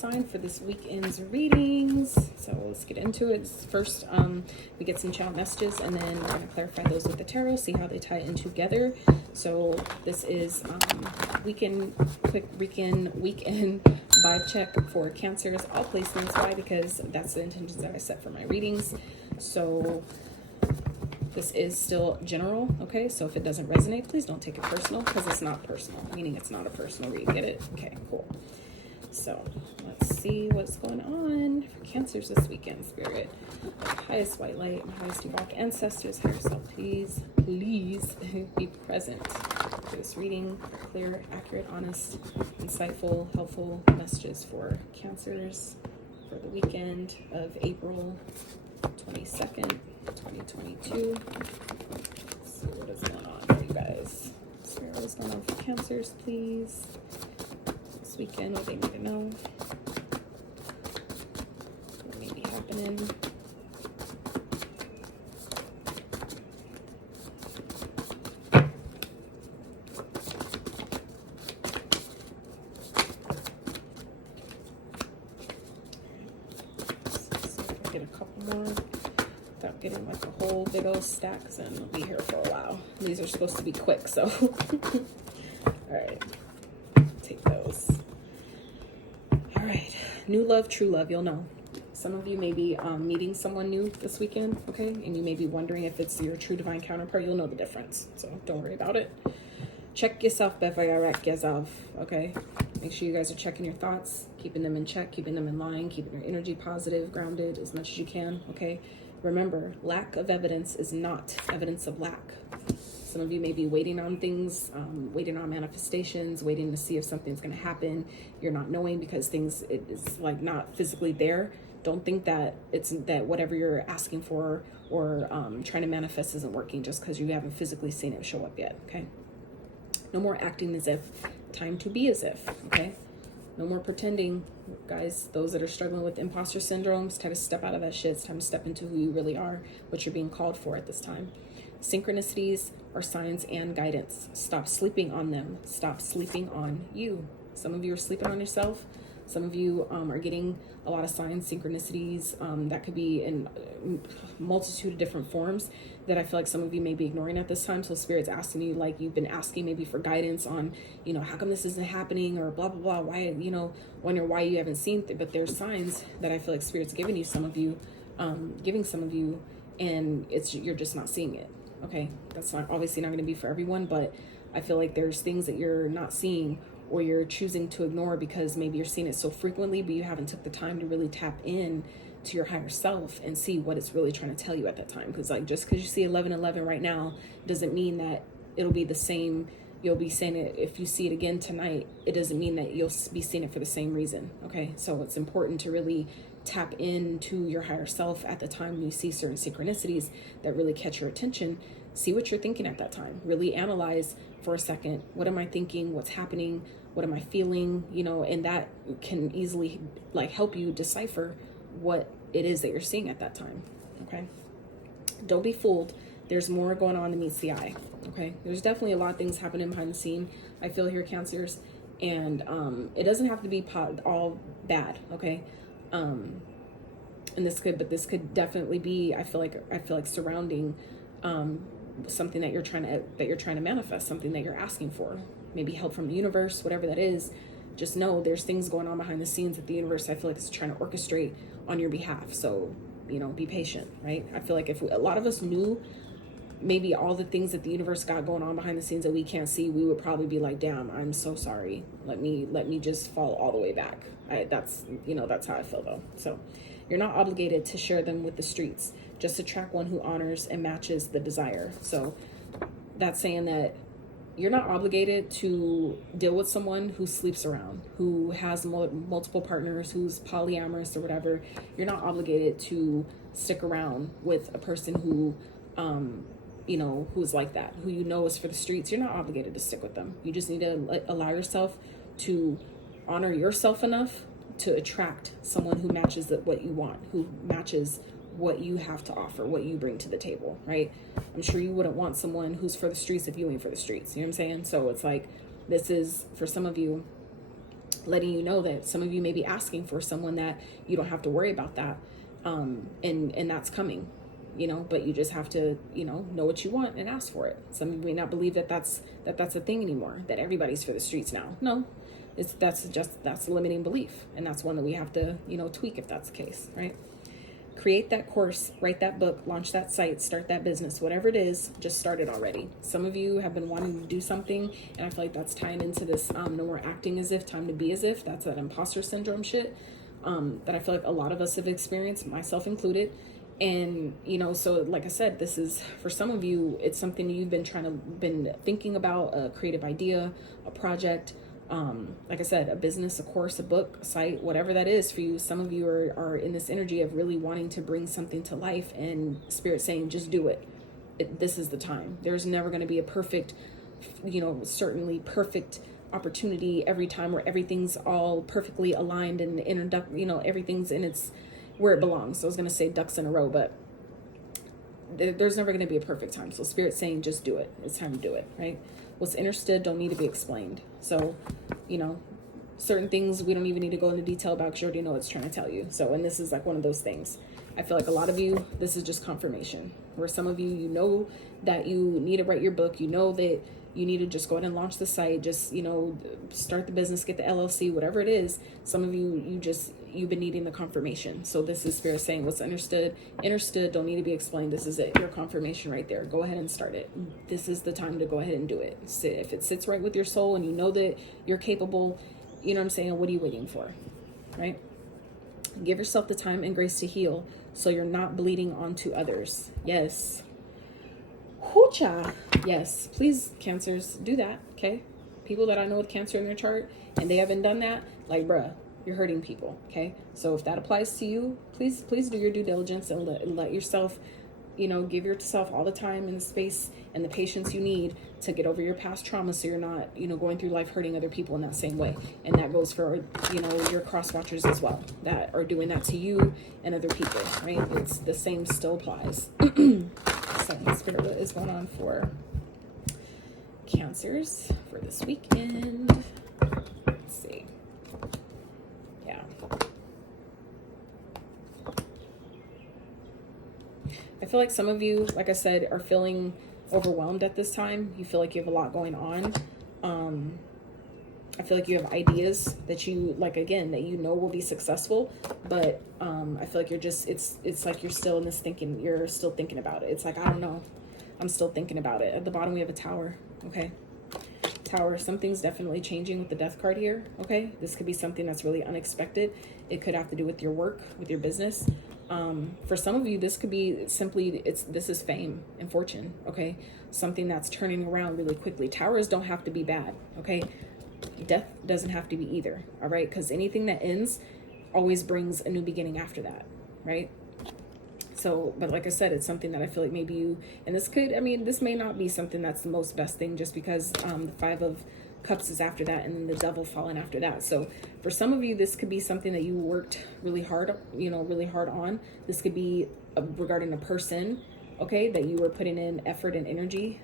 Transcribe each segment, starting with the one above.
sign for this weekend's readings. So let's get into it. First, we get some channel messages, and then we're going to clarify those with the tarot, see how they tie in together. So this is quick weekend vibe check for Cancers, all placements. Why? Because that's the intentions that I set for my readings. So this is still general, okay? So if it doesn't resonate, please don't take it personal, because it's not personal, meaning it's not a personal read. Get it? Okay, cool. So let's see what's going on for Cancers this weekend, Spirit. Highest white light, my highest symbolic ancestors, higher self, please be present for this reading. Clear, accurate, honest, insightful, helpful messages for Cancers for the weekend of April 22nd, 2022. Let's see what is going on for you guys. Spirit, what's going on for Cancers, please? This weekend, what they need to know. What may be happening. Get a couple more without getting like a whole big old stack, because then we'll be here for a while. These are supposed to be quick, so all right, take those. All right, new love, true love. You'll know. Some of you may be meeting someone new this weekend, okay, and you may be wondering if it's your true divine counterpart. You'll know the difference, so don't worry about it. Check yourself, okay? Make sure you guys are checking your thoughts, keeping them in check, keeping them in line, keeping your energy positive, grounded as much as you can, okay? Remember, lack of evidence is not evidence of lack. Some of you may be waiting on things, waiting on manifestations, waiting to see if something's going to happen. You're not knowing because it is like not physically there. Don't think that it's that whatever you're asking for or trying to manifest isn't working just because you haven't physically seen it show up yet, okay? No more acting as if. Time to be as if, okay? No more pretending, guys. Those that are struggling with imposter syndrome, it's time to step out of that shit. It's time to step into who you really are, what you're being called for at this time. Synchronicities are signs and guidance. Stop sleeping on them. Stop sleeping on you. Some of you are sleeping on yourself. Some of you are getting a lot of signs, synchronicities that could be in a multitude of different forms that I feel like some of you may be ignoring at this time. So Spirit's asking you, like you've been asking maybe for guidance on, how come this isn't happening or blah, blah, blah. Why, wonder why you haven't seen it. But there's signs that I feel like Spirit's giving you, giving some of you, and you're just not seeing it. Okay, that's obviously not going to be for everyone, but I feel like there's things that you're not seeing or you're choosing to ignore because maybe you're seeing it so frequently, but you haven't took the time to really tap in to your higher self and see what it's really trying to tell you at that time. Because like just because you see 11:11 right now doesn't mean that it'll be the same. You'll be saying it if you see it again tonight. It doesn't mean that you'll be seeing it for the same reason. Okay, so it's important to really tap into your higher self at the time when you see certain synchronicities that really catch your attention. See what you're thinking at that time. Really analyze for a second. What am I thinking? What's happening? What am I feeling? And that can easily help you decipher what it is that you're seeing at that time. Okay. Don't be fooled. There's more going on than meets the eye. Okay. There's definitely a lot of things happening behind the scene. I feel here, Cancers, and it doesn't have to be all bad. Okay. And this could definitely be, I feel like surrounding something that you're trying to manifest, something that you're asking for, maybe help from the universe, whatever that is. Just know there's things going on behind the scenes that the universe, I feel like, is trying to orchestrate on your behalf. So be patient, right? I feel like if a lot of us knew maybe all the things that the universe got going on behind the scenes that we can't see, we would probably be like, damn, I'm so sorry, let me just fall all the way back. That's how I feel though. So you're not obligated to share them with the streets. Just attract one who honors and matches the desire. So that's saying that you're not obligated to deal with someone who sleeps around, who has multiple partners, who's polyamorous or whatever. You're not obligated to stick around with a person who, who's like that, who is for the streets. You're not obligated to stick with them. You just need to allow yourself to honor yourself enough to attract someone who matches what you want, who matches what you have to offer, what you bring to the table, right? I'm sure you wouldn't want someone who's for the streets if you ain't for the streets. You know what I'm saying? So it's like, this is, for some of you, letting you know that some of you may be asking for someone that you don't have to worry about that. And that's coming, you know, but you just have to, you know what you want and ask for it. Some of you may not believe that that's a thing anymore, that everybody's for the streets now. No, that's a limiting belief. And that's one that we have to, you know, tweak if that's the case, right? Create that course, write that book, launch that site, start that business, whatever it is, just start it already. Some of you have been wanting to do something, and I feel like that's tying into this no more acting as if, time to be as if. That's that imposter syndrome shit that I feel like a lot of us have experienced, myself included. And, you know, so like I said, this is, for some of you, it's something you've been been thinking about, a creative idea, a project, like I said, a business, a course, a book, a site, whatever that is for you. Some of you are in this energy of really wanting to bring something to life, and Spirit saying, just do it. This is the time. There's never going to be a perfect, you know, certainly perfect opportunity every time where everything's all perfectly aligned and you know, everything's in its where it belongs. So I was going to say ducks in a row, but there's never going to be a perfect time. So Spirit's saying, just do it. It's time to do it, right? What's understood don't need to be explained. So, you know, certain things we don't even need to go into detail about because you already know what it's trying to tell you. So, and this is like one of those things. I feel like a lot of you, this is just confirmation. Where some of you, you know that you need to write your book. You know that you need to just go ahead and launch the site. Just, you know, start the business, get the LLC, whatever it is. Some of you, you've been needing the confirmation. So this is Spirit saying what's understood, don't need to be explained. This is it, your confirmation right there. Go ahead and start it. This is the time to go ahead and do it. If it sits right with your soul and you know that you're capable, you know what I'm saying? What are you waiting for, right? Give yourself the time and grace to heal so you're not bleeding onto others. Yes. Hoocha. Yes. Please, Cancers, do that, okay? People that I know with Cancer in their chart and they haven't done that, like, bruh, you're hurting people, okay? So if that applies to you, please do your due diligence and let yourself, you know, give yourself all the time and the space and the patience you need to get over your past trauma so you're not, you know, going through life hurting other people in that same way. And that goes for, you know, your cross watchers as well that are doing that to you and other people, right? It's the same still applies. So Spirit, what is going on for Cancers for this weekend? Let's see. Yeah. I feel like some of you, like I said, are feeling overwhelmed at this time. You feel like you have a lot going on. I feel like you have ideas that you, like, again, that you know will be successful, but I feel like you're just, it's like you're still in this thinking, you're still thinking about it. It's like, I don't know, I'm still thinking about it. At the bottom we have a Tower, okay? Tower, something's definitely changing with the Death card here, okay? This could be something that's really unexpected. It could have to do with your work, with your business. For some of you, this could be simply, this is fame and fortune, okay? Something that's turning around really quickly. Towers don't have to be bad, okay? Death doesn't have to be either, all right? Because anything that ends always brings a new beginning after that, right? So, but like I said, it's something that I feel like maybe you, and this could, I mean, this may not be something that's the most best thing just because the Five of Cups is after that and then the Devil falling after that. So for some of you, this could be something that you worked really hard, you know, really hard on. This could be regarding a person, okay, that you were putting in effort and energy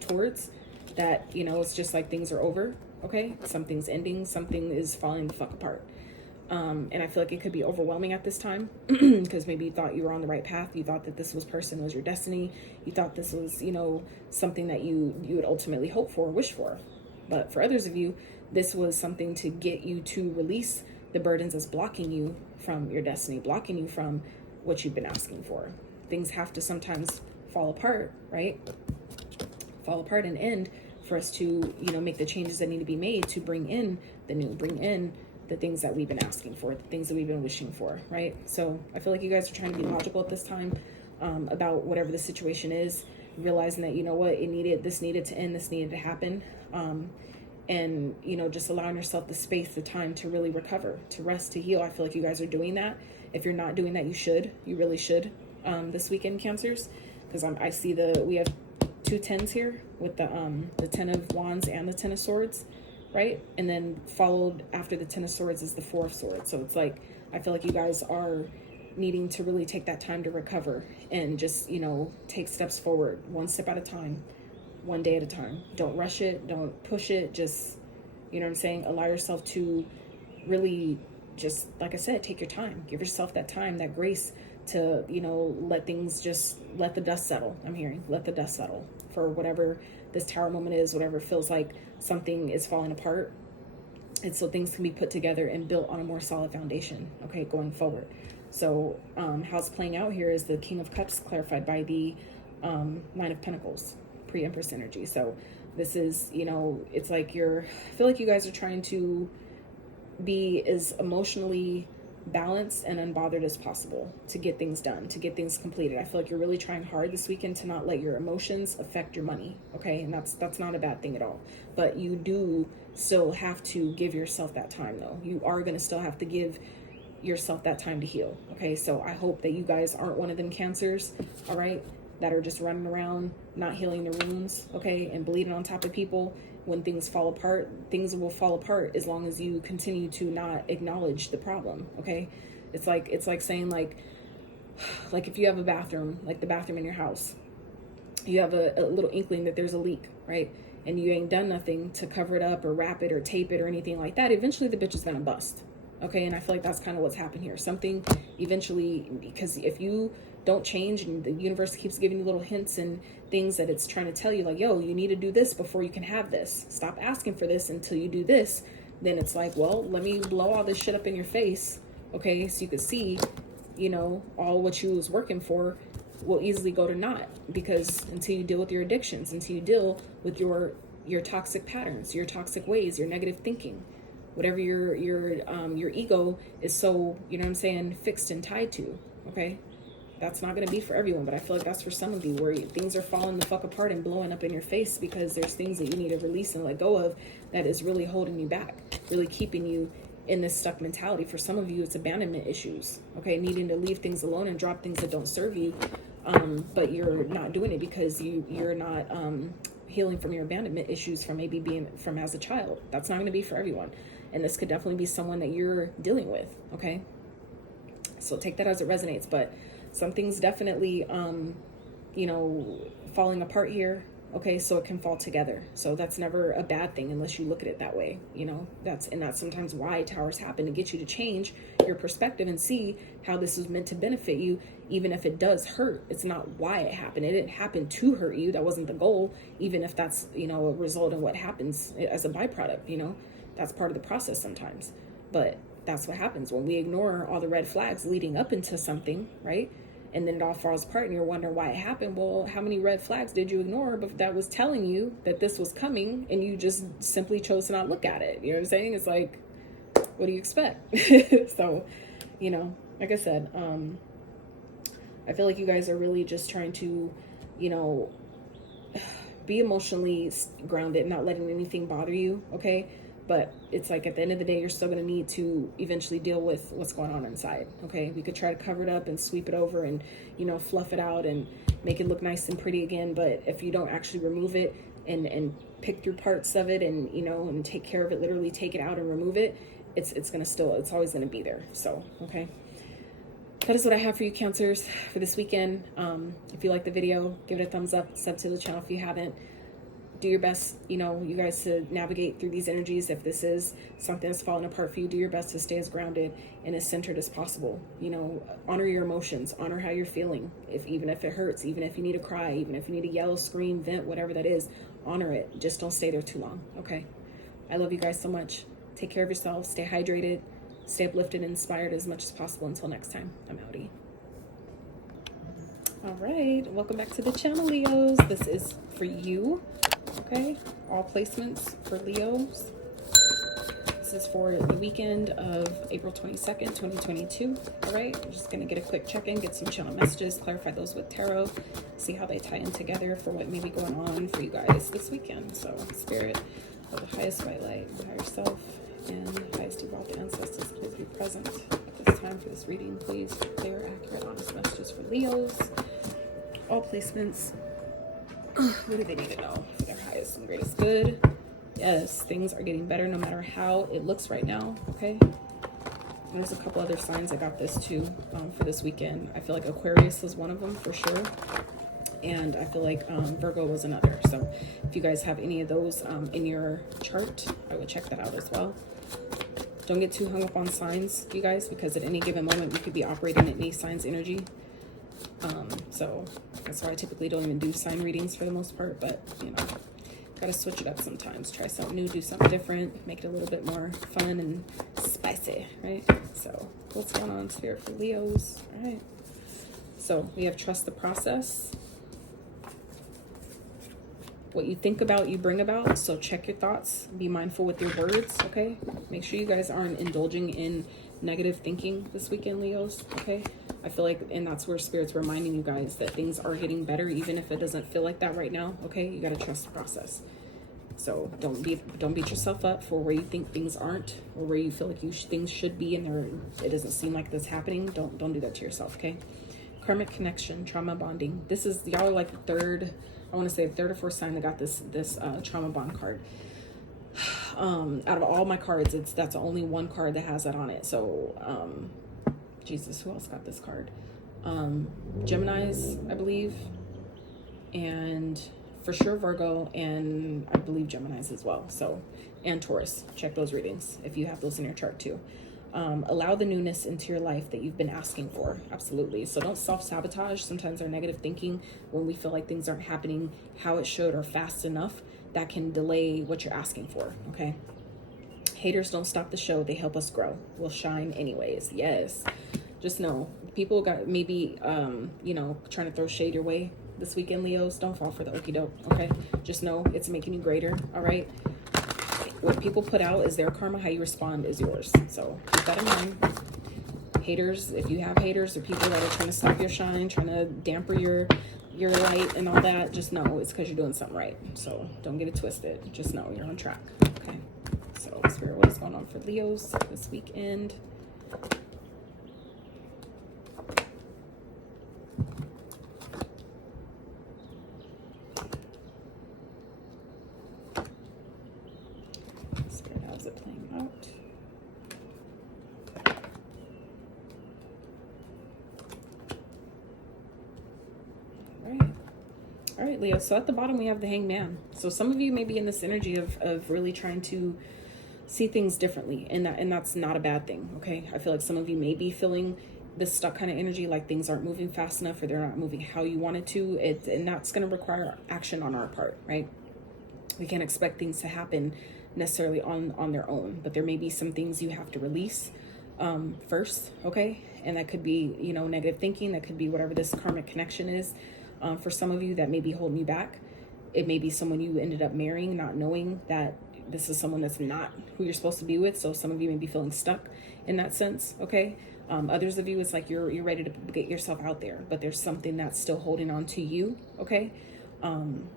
towards that, you know, it's just like things are over, okay? Something's ending, something is falling the fuck apart. And I feel like it could be overwhelming at this time because maybe you thought you were on the right path. You thought that this person was your destiny. You thought this was, you know, something that you would ultimately hope for, wish for. But for others of you, this was something to get you to release the burdens that's blocking you from your destiny, blocking you from what you've been asking for. Things have to sometimes fall apart, right? Fall apart and end for us to, you know, make the changes that need to be made to bring in the new, bring in the things that we've been asking for, the things that we've been wishing for, right? So I feel like you guys are trying to be logical at this time about whatever the situation is, realizing that, you know what, this needed to end, this needed to happen. And, you know, just allowing yourself the space, the time to really recover, to rest, to heal. I feel like you guys are doing that. If you're not doing that, you really should this weekend, Cancers, because I see we have 2 10s here with the 10 of Wands and the 10 of Swords, right? And then followed after the 10 of Swords is the 4 of Swords. So it's like, I feel like you guys are needing to really take that time to recover and just, you know, take steps forward, one step at a time, one day at a time. Don't rush it. Don't push it. Just, you know what I'm saying? Allow yourself to really just, like I said, take your time. Give yourself that time, that grace to, you know, let things just, let the dust settle. I'm hearing, let the dust settle for whatever this Tower moment is, whatever feels like something is falling apart. And so things can be put together and built on a more solid foundation, okay, going forward. So how it's playing out here is the King of Cups clarified by the Nine of Pentacles, pre-Empress energy. So this is, you know, it's like I feel like you guys are trying to be as emotionally balanced and unbothered as possible to get things done, to get things completed. I feel like you're really trying hard this weekend to not let your emotions affect your money, okay? And that's not a bad thing at all. But you do still have to give yourself that time, though. You are going to still have to give yourself that time to heal, okay? So I hope that you guys aren't one of them Cancers, all right, that are just running around not healing their wounds, okay, and bleeding on top of people. When things fall apart, things will fall apart as long as you continue to not acknowledge the problem, okay? It's like saying, like if you have a bathroom, like the bathroom in your house, you have a little inkling that there's a leak, right? And you ain't done nothing to cover it up or wrap it or tape it or anything like that. Eventually the bitch is gonna bust, okay? And I feel like that's kind of what's happened here. Something eventually, because if you don't change and the universe keeps giving you little hints and things that it's trying to tell you, like, yo, you need to do this before you can have this. Stop asking for this until you do this. Then it's like, well, let me blow all this shit up in your face, okay? So you could see, you know, all what you was working for will easily go to naught, because until you deal with your addictions, until you deal with your toxic patterns, your toxic ways, your negative thinking, whatever your ego is so, you know what I'm saying, fixed and tied to, okay? That's not going to be for everyone, but I feel like that's for some of you, where things are falling the fuck apart and blowing up in your face because there's things that you need to release and let go of that is really holding you back, really keeping you in this stuck mentality. For some of you, it's abandonment issues, okay? Needing to leave things alone and drop things that don't serve you, but you're not doing it because you're not healing from your abandonment issues from maybe being from as a child. That's not going to be for everyone. And this could definitely be someone that you're dealing with, okay? So take that as it resonates, but something's definitely, you know, falling apart here, okay, so it can fall together. So that's never a bad thing unless you look at it that way, you know. That's sometimes why towers happen, to get you to change your perspective and see how this is meant to benefit you, even if it does hurt. It's not why it happened. It didn't happen to hurt you. That wasn't the goal, even if that's, you know, a result of what happens as a byproduct, you know. That's part of the process sometimes. But that's what happens when we ignore all the red flags leading up into something, right? And then it all falls apart and you're wondering why it happened. Well, how many red flags did you ignore but that was telling you that this was coming, and you just simply chose to not look at it? You know what I'm saying? It's like, what do you expect? So, you know, like I said, I feel like you guys are really just trying to, you know, be emotionally grounded, not letting anything bother you, okay? But it's like at the end of the day, you're still going to need to eventually deal with what's going on inside, okay? We could try to cover it up and sweep it over and, you know, fluff it out and make it look nice and pretty again. But if you don't actually remove it and pick through parts of it and, you know, and take care of it, literally take it out and remove it, it's always going to be there. So, okay. That is what I have for you, Cancers, for this weekend. If you like the video, give it a thumbs up, sub to the channel if you haven't. Do your best, you know, you guys, to navigate through these energies. If this is something that's falling apart for you, do your best to stay as grounded and as centered as possible. You know, honor your emotions, honor how you're feeling. Even if it hurts, even if you need to cry, even if you need to yell, scream, vent, whatever that is, honor it. Just don't stay there too long, okay? I love you guys so much. Take care of yourselves, stay hydrated, stay uplifted and inspired as much as possible. Until next time, I'm outie. All right, welcome back to the channel, Leos. This is for you. Okay, all placements for Leos. This is for the weekend of April 22nd, 2022. All right, I'm just going to get a quick check-in, get some channel messages, clarify those with tarot, see how they tie in together for what may be going on for you guys this weekend. So, Spirit of the highest white light, higher self, and highest evolved ancestors, please be present at this time for this reading. Please, clear, accurate, honest messages for Leos. All placements. What do they need to know for their highest and greatest good? Yes, things are getting better no matter how it looks right now, okay? There's a couple other signs I got this too for this weekend. I feel like Aquarius was one of them for sure. And I feel like Virgo was another. So if you guys have any of those in your chart, I would check that out as well. Don't get too hung up on signs, you guys, because at any given moment, we could be operating in any sign's energy. So that's why I typically don't even do sign readings for the most part, but, you know, gotta switch it up sometimes. Try something new, do something different, make it a little bit more fun and spicy, right? So what's going on, Spirit, for Leos? All right. So we have trust the process. What you think about, you bring about. So check your thoughts. Be mindful with your words, okay? Make sure you guys aren't indulging in negative thinking this weekend, Leos, okay? I feel like, and that's where Spirit's reminding you guys that things are getting better, even if it doesn't feel like that right now, okay? You got to trust the process. So don't beat yourself up for where you think things aren't, or where you feel like things should be and it doesn't seem like that's happening. Don't do that to yourself, okay? Karmic connection, trauma bonding. This is, y'all are like the third, I want to say the third or fourth sign that got this trauma bond card. Out of all my cards, that's only one card that has that on it. So Jesus, who else got this card? Gemini's, I believe, and for sure Virgo, and I believe Gemini's as well. So, and Taurus. Check those readings if you have those in your chart too. Allow the newness into your life that you've been asking for. Absolutely. So don't self-sabotage. Sometimes our negative thinking, when we feel like things aren't happening how it should or fast enough, that can delay what you're asking for, okay? Haters don't stop the show. They help us grow. We'll shine anyways. Yes. Just know, people got maybe, you know, trying to throw shade your way this weekend, Leos. Don't fall for the okie doke, okay? Just know it's making you greater, all right? What people put out is their karma. How you respond is yours. So keep that in mind. Haters, if you have haters or people that are trying to stop your shine, trying to damper your light and all that, just know it's because you're doing something right. So don't get it twisted. Just know you're on track, okay? So Spirit, what is going on for Leos this weekend? Spirit, how's it playing out? All right, Leo. So at the bottom, we have the Hangman. So some of you may be in this energy of really trying to see things differently. And that's not a bad thing, okay? I feel like some of you may be feeling this stuck kind of energy, like things aren't moving fast enough or they're not moving how you want it to. And that's going to require action on our part, right? We can't expect things to happen necessarily on their own. But there may be some things you have to release first, okay? And that could be, you know, negative thinking. That could be whatever this karmic connection is. For some of you, that may be holding you back. It may be someone you ended up marrying, not knowing that this is someone that's not who you're supposed to be with. So some of you may be feeling stuck in that sense, okay? Others of you, it's like you're ready to get yourself out there, but there's something that's still holding on to you, okay? And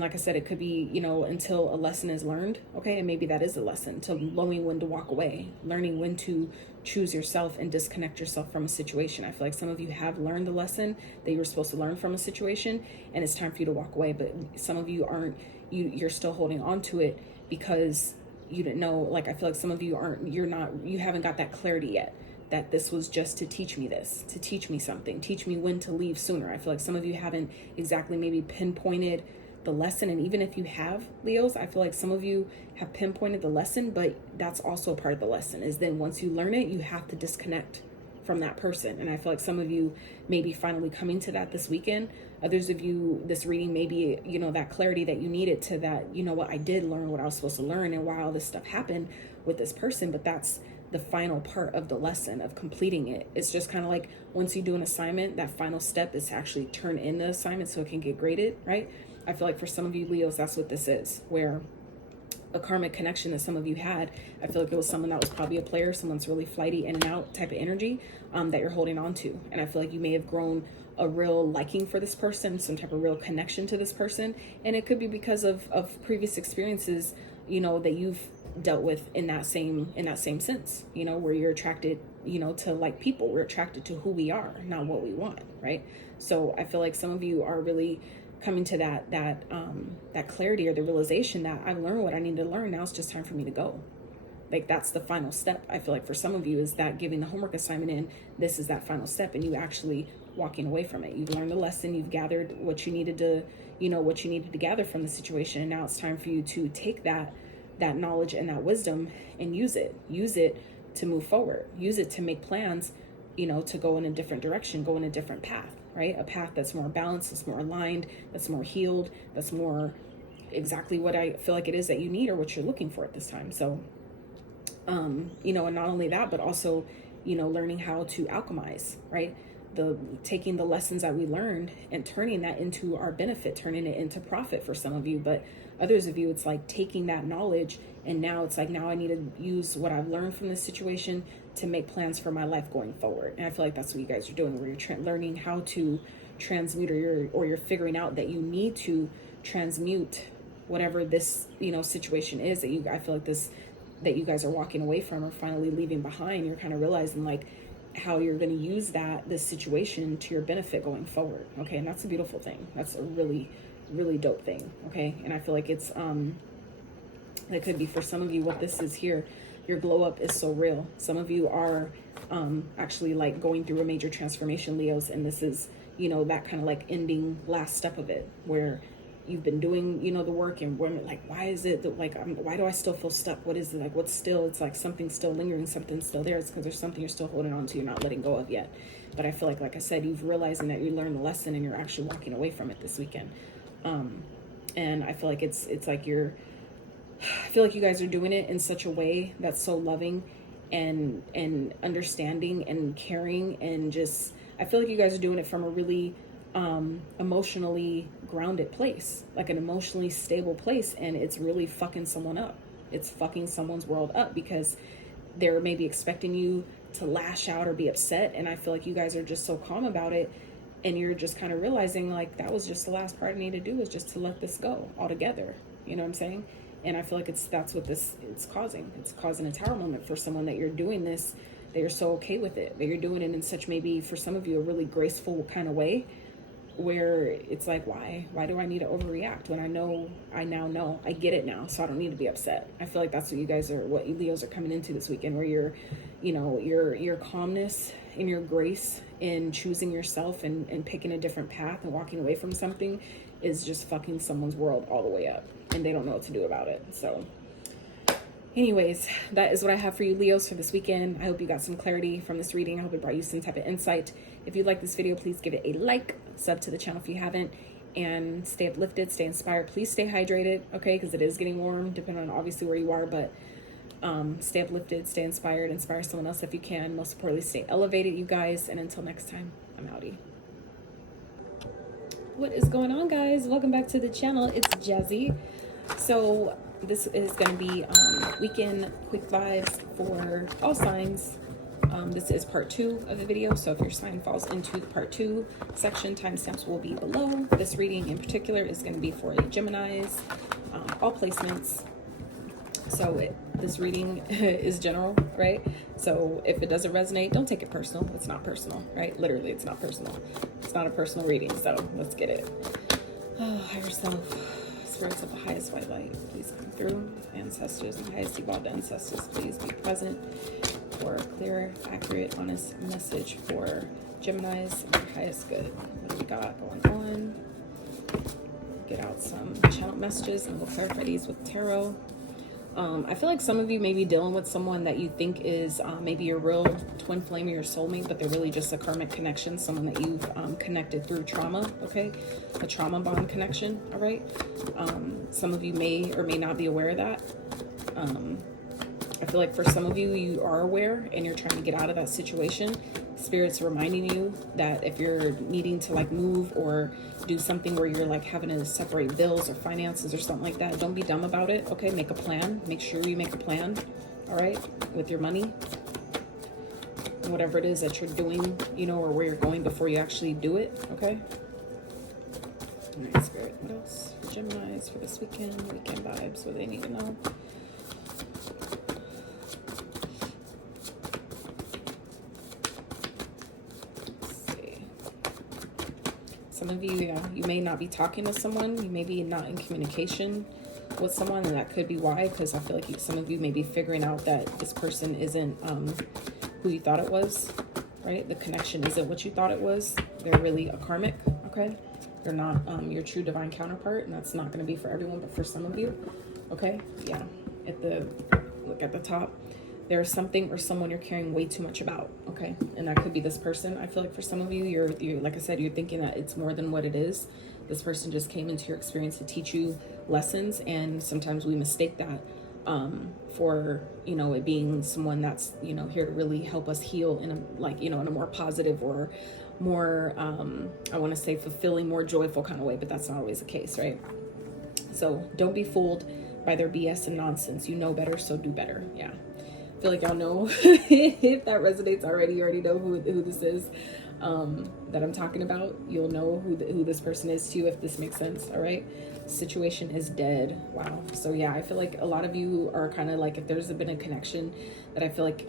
like I said, it could be, you know, until a lesson is learned, okay? And maybe that is a lesson, to knowing when to walk away, learning when to choose yourself and disconnect yourself from a situation. I feel like some of you have learned the lesson that you were supposed to learn from a situation, and it's time for you to walk away. But some of you aren't, you're still holding on to it because you didn't know. Like, I feel like some of you you haven't got that clarity yet, that this was just to teach me this, to teach me something, teach me when to leave sooner. I feel like some of you haven't exactly maybe pinpointed the lesson. And even if you have, Leos, I feel like some of you have pinpointed the lesson, but that's also part of the lesson, is then once you learn it, you have to disconnect from that person. And I feel like some of you may be finally coming to that this weekend. Others of you, this reading may be, you know, that clarity that you needed, to that, you know what, I did learn what I was supposed to learn and why all this stuff happened with this person. But that's the final part of the lesson, of completing it. It's just kind of like once you do an assignment, that final step is to actually turn in the assignment so it can get graded, right? I feel like for some of you, Leos, that's what this is, where a karmic connection that some of you had, I feel like it was someone that was probably a player, someone's really flighty in and out type of energy that you're holding on to. And I feel like you may have grown a real liking for this person, some type of real connection to this person. And it could be because of previous experiences, you know, that you've dealt with in that same sense, you know, where you're attracted, you know, to like people. We're attracted to who we are, not what we want, right? So I feel like some of you are really coming to that clarity, or the realization that I've learned what I need to learn. Now it's just time for me to go. Like, that's the final step. I feel like for some of you is that giving the homework assignment in, this is that final step, and you actually walking away from it. You've learned the lesson, you've gathered what you needed to, you know, what you needed to gather from the situation. And now it's time for you to take that that knowledge and that wisdom and use it to move forward, use it to make plans, you know, to go in a different direction, go in a different path, right? A path that's more balanced, that's more aligned, that's more healed, that's more exactly what I feel like it is that you need or what you're looking for at this time. So, you know, and not only that, but also, you know, learning how to alchemize, right? Taking the lessons that we learned and turning that into our benefit, turning it into profit for some of you. But others of you, it's like taking that knowledge and now it's like, now I need to use what I've learned from this situation to make plans for my life going forward. And I feel like that's what you guys are doing, where you're learning how to transmute, or you're figuring out that you need to transmute whatever this, you know, situation is that I feel like that you guys are walking away from or finally leaving behind. You're kind of realizing like how you're going to use this situation to your benefit going forward. Okay. And that's a beautiful thing. That's a really, really dope thing. Okay. And I feel like it's, that could be for some of you what this is here. Your glow up is so real. Some of you are, actually like going through a major transformation, Leos. And this is, you know, that kind of like ending last step of it, where you've been doing, you know, the work, and we're like, why is it that like, why do I still feel stuck? What is it? Like, what's still, it's like something's still lingering, something's still there. It's because there's something you're still holding on to, you're not letting go of yet. But I feel like I said, you've realizing that you learned the lesson and you're actually walking away from it this weekend. And I feel like it's like I feel like you guys are doing it in such a way that's so loving and understanding and caring, and just, I feel like you guys are doing it from a really emotionally grounded place, like an emotionally stable place, and it's really fucking someone up. It's fucking someone's world up, because they're maybe expecting you to lash out or be upset, and I feel like you guys are just so calm about it, and you're just kind of realizing like, that was just the last part I need to do, is just to let this go altogether. You know what I'm saying? And I feel like that's what it's causing. It's causing a tower moment for someone, that you're doing this, that you're so okay with it, that you're doing it in such, maybe for some of you, a really graceful kind of way, where it's like, why do I need to overreact when I now know, I get it now, so I don't need to be upset. I feel like that's what you guys are, what Leos are coming into this weekend, where you're, you know, your calmness and your grace in choosing yourself and picking a different path and walking away from something is just fucking someone's world all the way up, and they don't know what to do about it. So anyways, that is what I have for you, Leos, for this weekend. I hope you got some clarity from this reading. I hope it brought you some type of insight. If you like this video, please give it a like, sub to the channel if you haven't, and stay uplifted, stay inspired. Please stay hydrated, okay, because it is getting warm, depending on obviously where you are, but stay uplifted, stay inspired, inspire someone else if you can. Most importantly, stay elevated, you guys, and until next time, I'm outie. What is going on, guys? Welcome back to the channel. It's Jazi. So this is going to be weekend quick vibes for all signs. This is part 2 of the video, so if your sign falls into the part 2 section, timestamps will be below. This reading in particular is going to be for Geminis, all placements. So this reading is general, right? So if it doesn't resonate, don't take it personal. It's not personal, right? Literally, it's not personal. It's not a personal reading, so let's get it. Oh, higher self, spirits of the highest white light, please come through. Ancestors and highest evolved ancestors, please be present for a clear, accurate, honest message for Geminis and the highest good. What do we got going on? Get out some channeled messages and we'll clarify these with tarot. I feel like some of you may be dealing with someone that you think is maybe your real twin flame or your soulmate, but they're really just a karmic connection, someone that you've connected through trauma, okay? A trauma bond connection, all right? Some of you may or may not be aware of that. I feel like for some of you, you are aware and you're trying to get out of that situation. Spirit's reminding you that if you're needing to like move or do something where you're like having to separate bills or finances or something like that, don't be dumb about it, okay? Make a plan. Make sure you make a plan, all right, with your money. Whatever it is that you're doing, you know, or where you're going before you actually do it, okay? All right, Spirit, what else? Geminis for this weekend vibes, what do they need to know? Some of you, you may not be talking to someone. You may be not in communication with someone, and that could be why, because I feel like some of you may be figuring out that this person isn't who you thought it was, right? The connection isn't what you thought it was. They're really a karmic, okay? They're not your true divine counterpart, and that's not going to be for everyone, but for some of you, okay? Yeah. look at the top. There's something or someone you're caring way too much about, okay? And that could be this person. I feel like for some of you, you're like I said, you're thinking that it's more than what it is. This person just came into your experience to teach you lessons, and sometimes we mistake that for, you know, it being someone that's, you know, here to really help us heal in a, like, you know, in a more positive or more, I want to say fulfilling, more joyful kind of way, but that's not always the case, right? So don't be fooled by their BS and nonsense. You know better, so do better. Yeah. I feel like y'all know if that resonates already. You already know who this is that I'm talking about. You'll know who this person is too, if this makes sense. All right. Situation is dead. Wow. So yeah, I feel like a lot of you are kind of like, if there's been a connection that I feel like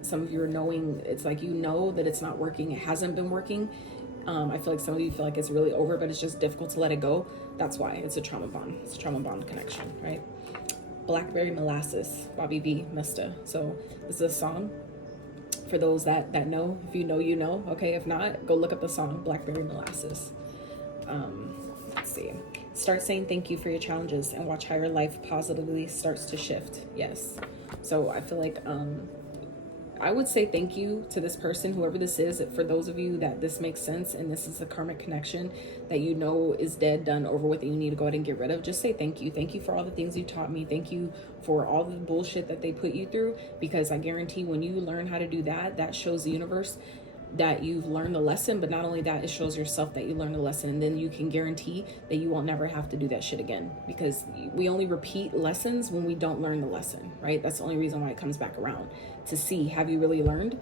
some of you are knowing, it's like, you know that it's not working. It hasn't been working. I feel like some of you feel like it's really over, but it's just difficult to let it go. That's why it's a trauma bond. It's a trauma bond connection, right? Blackberry Molasses, Bobby V, Mista. So this is a song for those that know. If you know, you know. Okay, if not, go look up the song Blackberry Molasses. Let's see. Start saying thank you for your challenges and watch how your life positively starts to shift. Yes. So I feel like I would say thank you to this person, whoever this is. For those of you that this makes sense and this is a karmic connection that you know is dead, done, over with, and you need to go ahead and get rid of, just say thank you. Thank you for all the things you taught me. Thank you for all the bullshit that they put you through, because I guarantee when you learn how to do that, that shows the universe that you've learned the lesson. But not only that, it shows yourself that you learned the lesson, and then you can guarantee that you won't never have to do that shit again, because we only repeat lessons when we don't learn the lesson, right? That's the only reason why it comes back around, to see, have you really learned?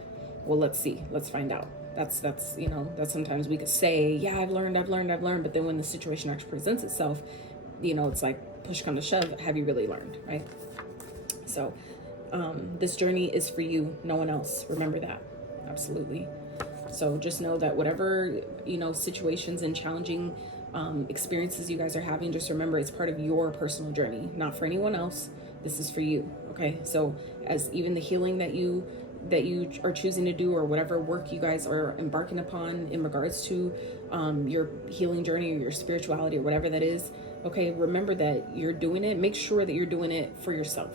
Well, let's see, let's find out. That's you know, that sometimes we could say, yeah, I've learned, but then when the situation actually presents itself, you know, it's like push come to shove, have you really learned, right? So this journey is for you, no one else. Remember that. Absolutely. So just know that whatever, you know, situations and challenging experiences you guys are having, just remember it's part of your personal journey, not for anyone else. This is for you. Okay. So as even the healing that you are choosing to do, or whatever work you guys are embarking upon in regards to your healing journey or your spirituality or whatever that is. Okay. Remember that you're doing it. Make sure that you're doing it for yourself,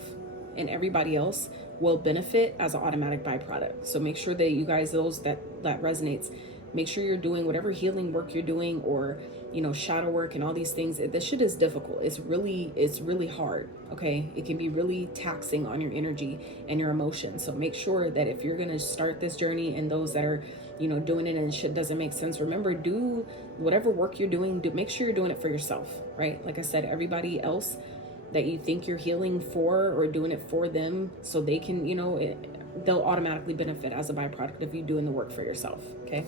and everybody else will benefit as an automatic byproduct. So make sure that you guys, those that resonates, make sure you're doing whatever healing work you're doing, or, you know, shadow work and all these things. This shit is difficult. It's really hard. Okay. It can be really taxing on your energy and your emotions. So make sure that if you're going to start this journey, and those that are, you know, doing it and shit doesn't make sense, remember, do whatever work you're doing, make sure you're doing it for yourself, right? Like I said, everybody else that you think you're healing for or doing it for them, so they can, you know, they'll automatically benefit as a byproduct of you doing the work for yourself. Okay.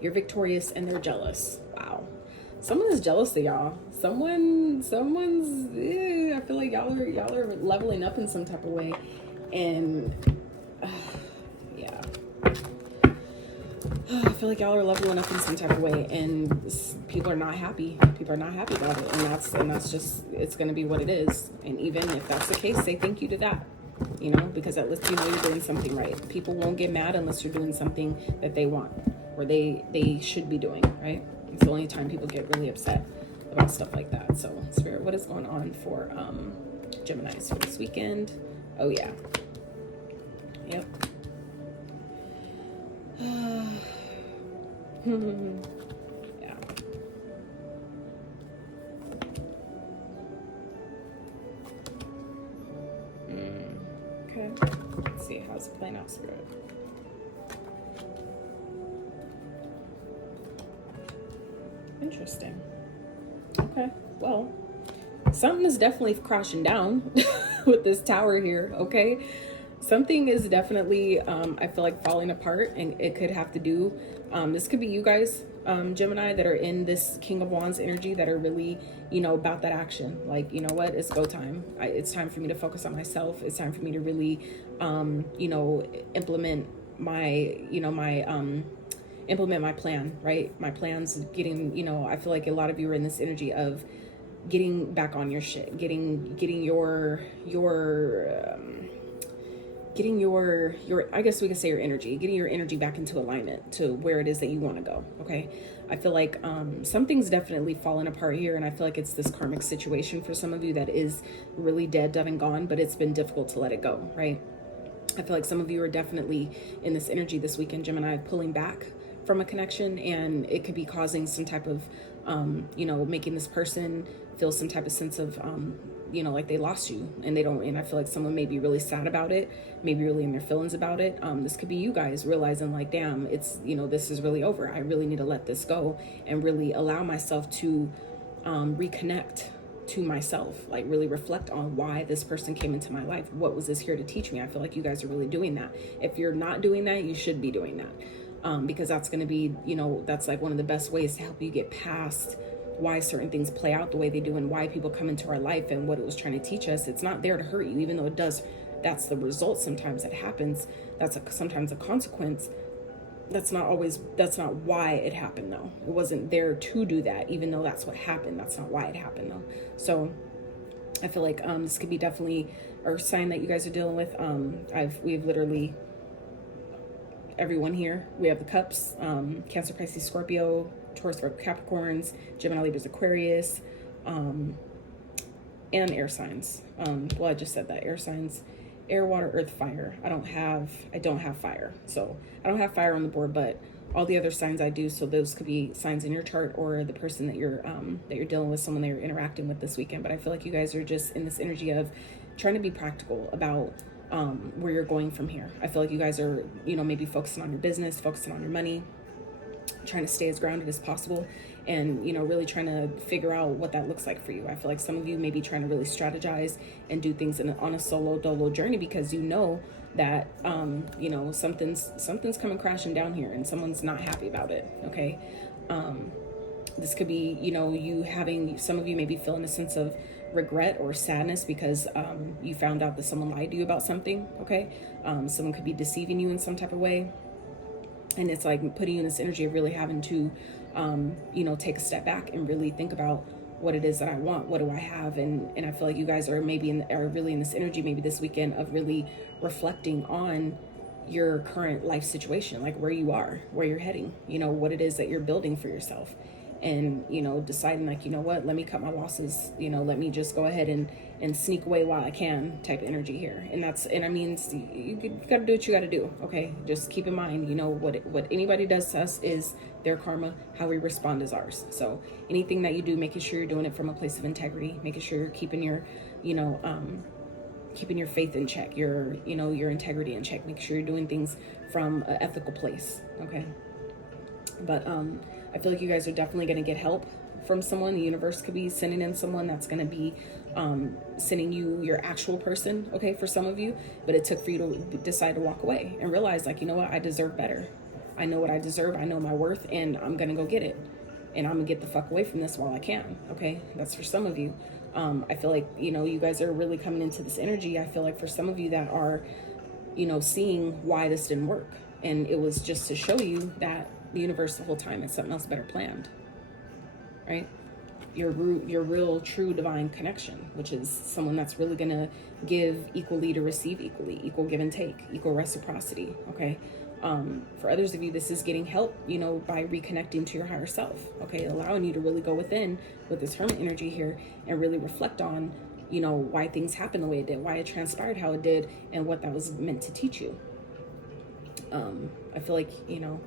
You're victorious and they're jealous. Wow. Someone is jealous of y'all. Someone's I feel like y'all are leveling up in some type of way. And yeah, I feel like y'all are leveling up in some type of way, and people are not happy. People are not happy about it, and that's just, it's going to be what it is. And even if that's the case, say thank you to that, you know, because at least you know you're doing something right. People won't get mad unless you're doing something that they want, or they should be doing, right? It's the only time people get really upset about stuff like that. So Spirit, what is going on for Geminis for this weekend? Oh yeah. Yep. Yeah. Okay. Let's see, how's it playing out, Spirit? Interesting. Okay. Well, something is definitely crashing down with this tower here. Okay. Something is definitely, I feel like, falling apart, and it could have to do, this could be you guys, Gemini, that are in this King of Wands energy, that are really, you know, about that action. Like, you know what, it's go time. It's time for me to focus on myself. It's time for me to really, you know, implement my, you know, implement my plan, right? My plan's getting, you know, I feel like a lot of you are in this energy of getting back on your shit, getting your getting your I guess we could say your energy, getting your energy back into alignment to where it is that you want to go. Okay, I feel like something's definitely fallen apart here, and I feel like it's this karmic situation for some of you that is really dead and gone, but it's been difficult to let it go, right? I feel like some of you are definitely in this energy this weekend, Gemini, pulling back from a connection, and it could be causing some type of you know, making this person feel some type of sense of you know, like they lost you, and they don't, and I feel like someone may be really sad about it, maybe really in their feelings about it. This could be you guys realizing like, damn, it's, you know, this is really over. I really need to let this go and really allow myself to reconnect to myself, like really reflect on why this person came into my life. What was this here to teach me? I feel like you guys are really doing that. If you're not doing that, you should be doing that, because that's going to be, you know, that's like one of the best ways to help you get past why certain things play out the way they do and why people come into our life and what it was trying to teach us. It's not there to hurt you, even though it does. That's the result sometimes that happens. That's sometimes a consequence. That's not why it happened though. It wasn't there to do that, even though that's what happened. That's not why it happened though. So I feel like this could be definitely a sign that you guys are dealing with. We've literally everyone here. We have the cups, Cancer, Pisces, Scorpio, Taurus, Virgo, Capricorns, Gemini, Libra, Aquarius, and air signs. Well, I just said that, air signs, air, water, earth, fire. I don't have fire. So I don't have fire on the board, but all the other signs I do. So those could be signs in your chart or the person that you're dealing with, someone that you're interacting with this weekend. But I feel like you guys are just in this energy of trying to be practical about where you're going from here. I feel like you guys are, you know, maybe focusing on your business, focusing on your money, trying to stay as grounded as possible, and, you know, really trying to figure out what that looks like for you. I feel like some of you may be trying to really strategize and do things on a dolo journey, because you know that you know, something's coming crashing down here and someone's not happy about it. Okay, this could be, you know, some of you may be feeling a sense of regret or sadness because you found out that someone lied to you about something. Okay, someone could be deceiving you in some type of way, and it's like putting you in this energy of really having to you know, take a step back and really think about what it is that I want, what do I have, and I feel like you guys are maybe are really in this energy maybe this weekend of really reflecting on your current life situation, like where you are, where you're heading, you know, what it is that you're building for yourself, and, you know, deciding like, you know what, let me cut my losses, you know, let me just go ahead and sneak away while I can type energy here. And I mean, you gotta do what you gotta do. Okay, just keep in mind, you know, what anybody does to us is their karma. How we respond is ours. So anything that you do, making sure you're doing it from a place of integrity, making sure you're keeping your, you know, keeping your faith in check, your, you know, your integrity in check, make sure you're doing things from an ethical place. Okay, but I feel like you guys are definitely going to get help from someone. The universe could be sending in someone that's going to be sending you your actual person, okay, for some of you. But it took for you to decide to walk away and realize, like, you know what, I deserve better. I know what I deserve. I know my worth, and I'm going to go get it. And I'm going to get the fuck away from this while I can, okay? That's for some of you. I feel like, you know, you guys are really coming into this energy. I feel like for some of you that are, you know, seeing why this didn't work. And it was just to show you that the universe the whole time had something else better planned, right? Your real true divine connection, which is someone that's really gonna give equally to receive equally, equal give and take, equal reciprocity. Okay, for others of you, this is getting help, you know, by reconnecting to your higher self. Okay, allowing you to really go within with this hermit energy here and really reflect on, you know, why things happened the way it did, why it transpired how it did, and what that was meant to teach you. I feel like, you know,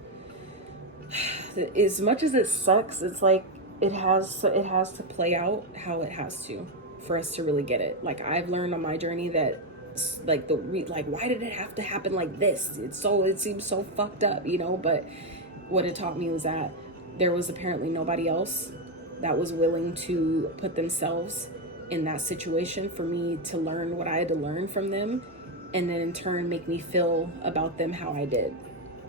as much as it sucks, it's like it has to play out how it has to for us to really get it. Like, I've learned on my journey that, like, why did it have to happen like this? It seems so fucked up, you know. But what it taught me was that there was apparently nobody else that was willing to put themselves in that situation for me to learn what I had to learn from them, and then in turn make me feel about them how I did.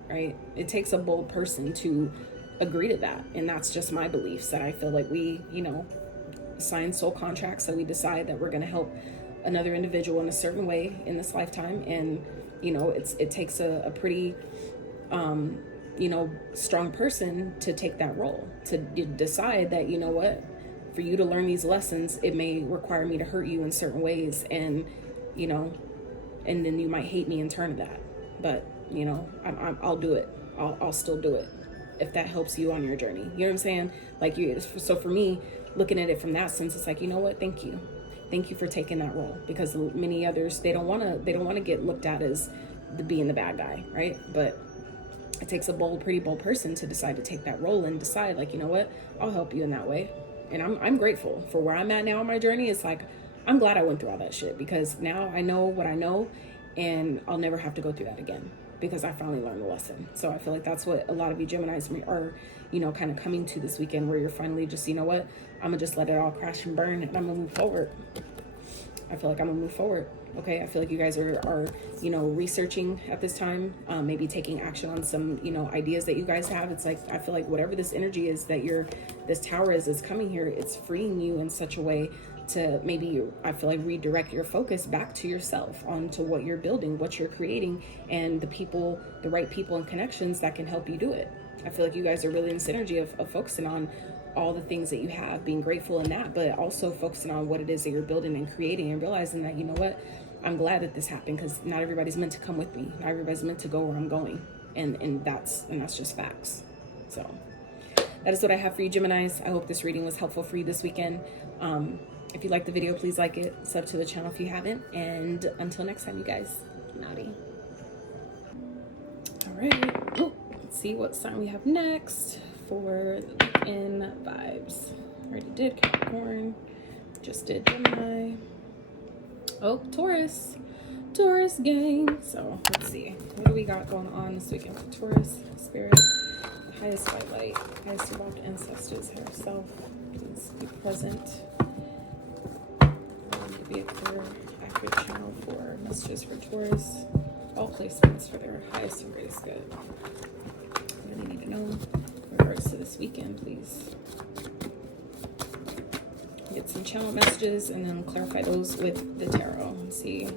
Right? It takes a bold person to agree to that. And that's just my beliefs, that I feel like we, you know, sign soul contracts that we decide that we're going to help another individual in a certain way in this lifetime. And, you know, it takes a pretty, you know, strong person to take that role, to decide that, you know what, for you to learn these lessons, it may require me to hurt you in certain ways. And, you know, and then you might hate me in turn of that. But, you know, I'll do it. I'll still do it if that helps you on your journey. You know what I'm saying? Like, so for me, looking at it from that sense, it's like, you know what? Thank you for taking that role, because many others, they don't want to get looked at as being the bad guy, right? But it takes a pretty bold person to decide to take that role and decide, like, you know what? I'll help you in that way. And I'm grateful for where I'm at now on my journey. It's like, I'm glad I went through all that shit, because now I know what I know, and I'll never have to go through that again, because I finally learned the lesson. So I feel like that's what a lot of you Geminis are, you know, kind of coming to this weekend, where you're finally just, you know what, I'm gonna just let it all crash and burn, and I'm gonna move forward. I feel like I'm gonna move forward. Okay, I feel like you guys are you know, researching at this time, maybe taking action on some, you know, ideas that you guys have. It's like, I feel like whatever this energy is that this tower is coming here, it's freeing you in such a way to maybe, I feel like, redirect your focus back to yourself, onto what you're building, what you're creating, and the right people and connections that can help you do it. I feel like you guys are really in synergy of focusing on all the things that you have, being grateful in that, but also focusing on what it is that you're building and creating, and realizing that, you know what, I'm glad that this happened, because not everybody's meant to come with me. Not everybody's meant to go where I'm going. And that's just facts. So that is what I have for you, Geminis. I hope this reading was helpful for you this weekend. If you liked the video, please like it, sub to the channel if you haven't, and until next time, you guys, naughty. All right, let's see what sign we have next for the weekend vibes. Already did Capricorn, just did Gemini. Oh, Taurus gang. So let's see, what do we got going on this weekend for Taurus? Spirit, highest white light, highest evolved ancestors herself, please be present. To be a clear, accurate channel for messages for Taurus. All placements for their highest and greatest good. I really need to know in regards to this weekend, please. Get some channel messages and then clarify those with the tarot and see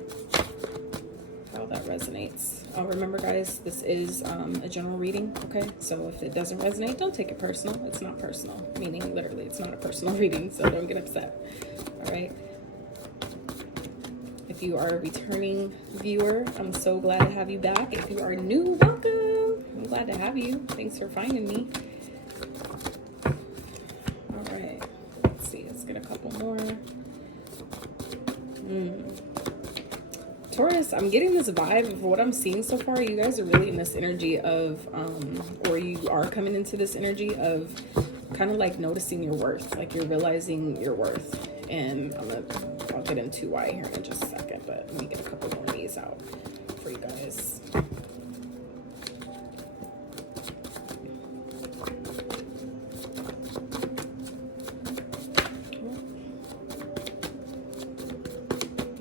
how that resonates. Remember, guys, this is a general reading, okay? So if it doesn't resonate, don't take it personal. It's not personal, meaning literally it's not a personal reading, so don't get upset. All right. If you are a returning viewer, I'm so glad to have you back. If you are new, welcome. I'm glad to have you. Thanks for finding me. All right. Let's see. Let's get a couple more. Taurus, I'm getting this vibe of what I'm seeing so far. You guys are really in this energy of, or you are coming into this energy of kind of like noticing your worth. Like you're realizing your worth. And I'll get into why here in just a second, but let me get a couple more of these out for you guys.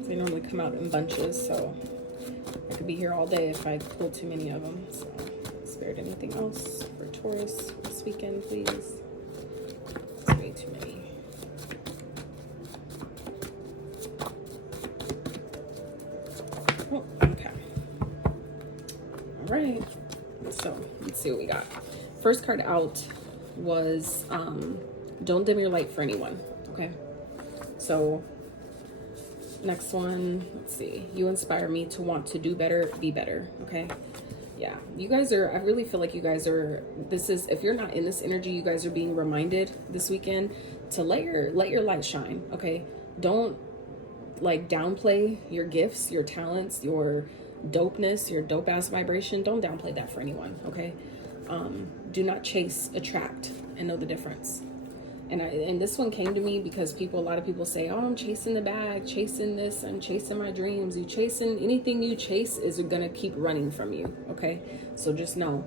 They normally come out in bunches, so I could be here all day if I pull too many of them. So, Spirit, anything else for Taurus this weekend, please? It's way too many. Oh, okay. All right. So let's see what we got. First card out was don't dim your light for anyone. Okay. So next one, let's see. You inspire me to want to do better, be better. Okay. Yeah. You guys are, I really feel like you guys are, if you're not in this energy, you guys are being reminded this weekend to let your light shine. Okay. Don't like downplay your gifts, your talents, your dopeness, your dope ass vibration. Don't downplay that for anyone. Okay. Do not chase, attract, and know the difference. And this one came to me because a lot of people say, oh, I'm chasing the bag, chasing this, I'm chasing my dreams. Anything you chase is gonna keep running from you. Okay. So just know,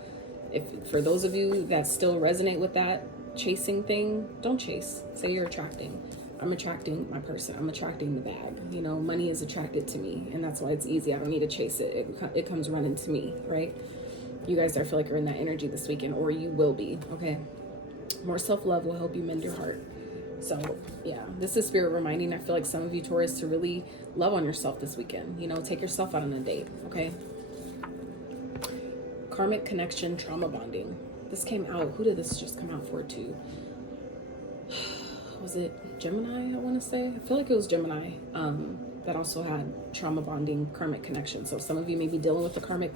for those of you that still resonate with that chasing thing, don't chase. Say you're attracting. I'm attracting my person. I'm attracting the bag. You know, money is attracted to me, and that's why it's easy. I don't need to chase it. It comes running to me, right? You guys, I feel like, are in that energy this weekend, or you will be, okay? More self-love will help you mend your heart. So, yeah, this is Spirit reminding, I feel like some of you Taurus, to really love on yourself this weekend. You know, take yourself out on a date, okay? Karmic connection, trauma bonding. This came out. Who did this just come out for, too? Was it Gemini, I want to say? I feel like it was Gemini. that also had trauma bonding, karmic connection. So some of you may be dealing with the karmic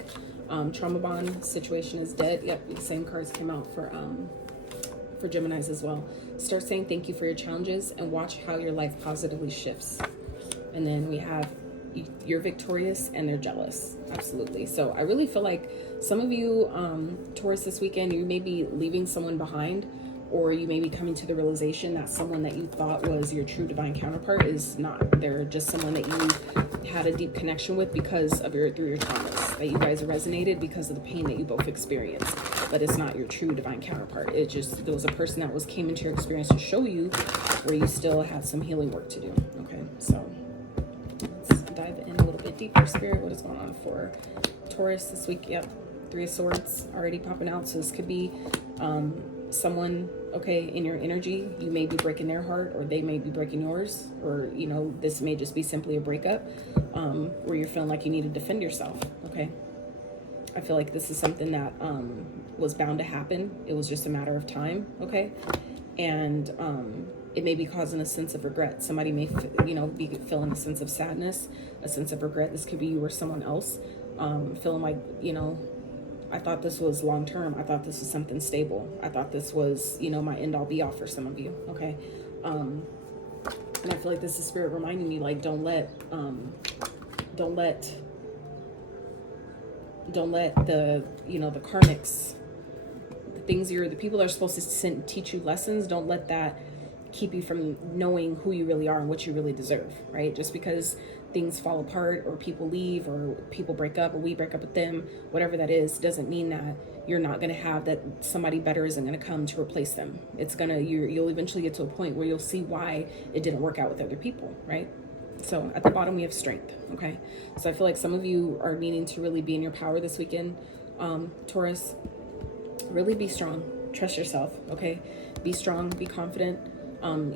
trauma bond. Situation is dead. Yep, the same cards came out for Geminis as well. Start saying thank you for your challenges and watch how your life positively shifts. And then we have you're victorious and they're jealous. Absolutely. So I really feel like some of you, Taurus, this weekend, you may be leaving someone behind, or you may be coming to the realization that someone that you thought was your true divine counterpart is not. They're just someone that you had a deep connection with because of through your traumas, that you guys resonated because of the pain that you both experienced, but it's not your true divine counterpart. There was a person that came into your experience to show you where you still have some healing work to do. Okay, so let's dive in a little bit deeper. Spirit, what is going on for Taurus this week? Yep, 3 of Swords already popping out. So this could be someone, okay, in your energy. You may be breaking their heart, or they may be breaking yours, or this may just be simply a breakup where you're feeling like you need to defend yourself. Okay, I feel like this is something that was bound to happen. It was just a matter of time. Okay, and it may be causing a sense of regret. Somebody may be feeling a sense of sadness, a sense of regret. This could be you or someone else feeling like, I thought this was long term. I thought this was something stable. I thought this was, my end all be all for some of you. Okay. And I feel like this is Spirit reminding me, like, don't let the, the karmics, the things the people that are supposed to teach you lessons, don't let that keep you from knowing who you really are and what you really deserve, right? Just because things fall apart, or people leave, or people break up, or we break up with them, whatever that is, doesn't mean that you're not going to have that somebody better isn't going to come to replace them. It's gonna, you'll eventually get to a point where you'll see why it didn't work out with other people, right? So at the bottom we have strength. Okay, so I feel like some of you are needing to really be in your power this weekend. Taurus, really be strong, trust yourself. Okay, be strong, be confident.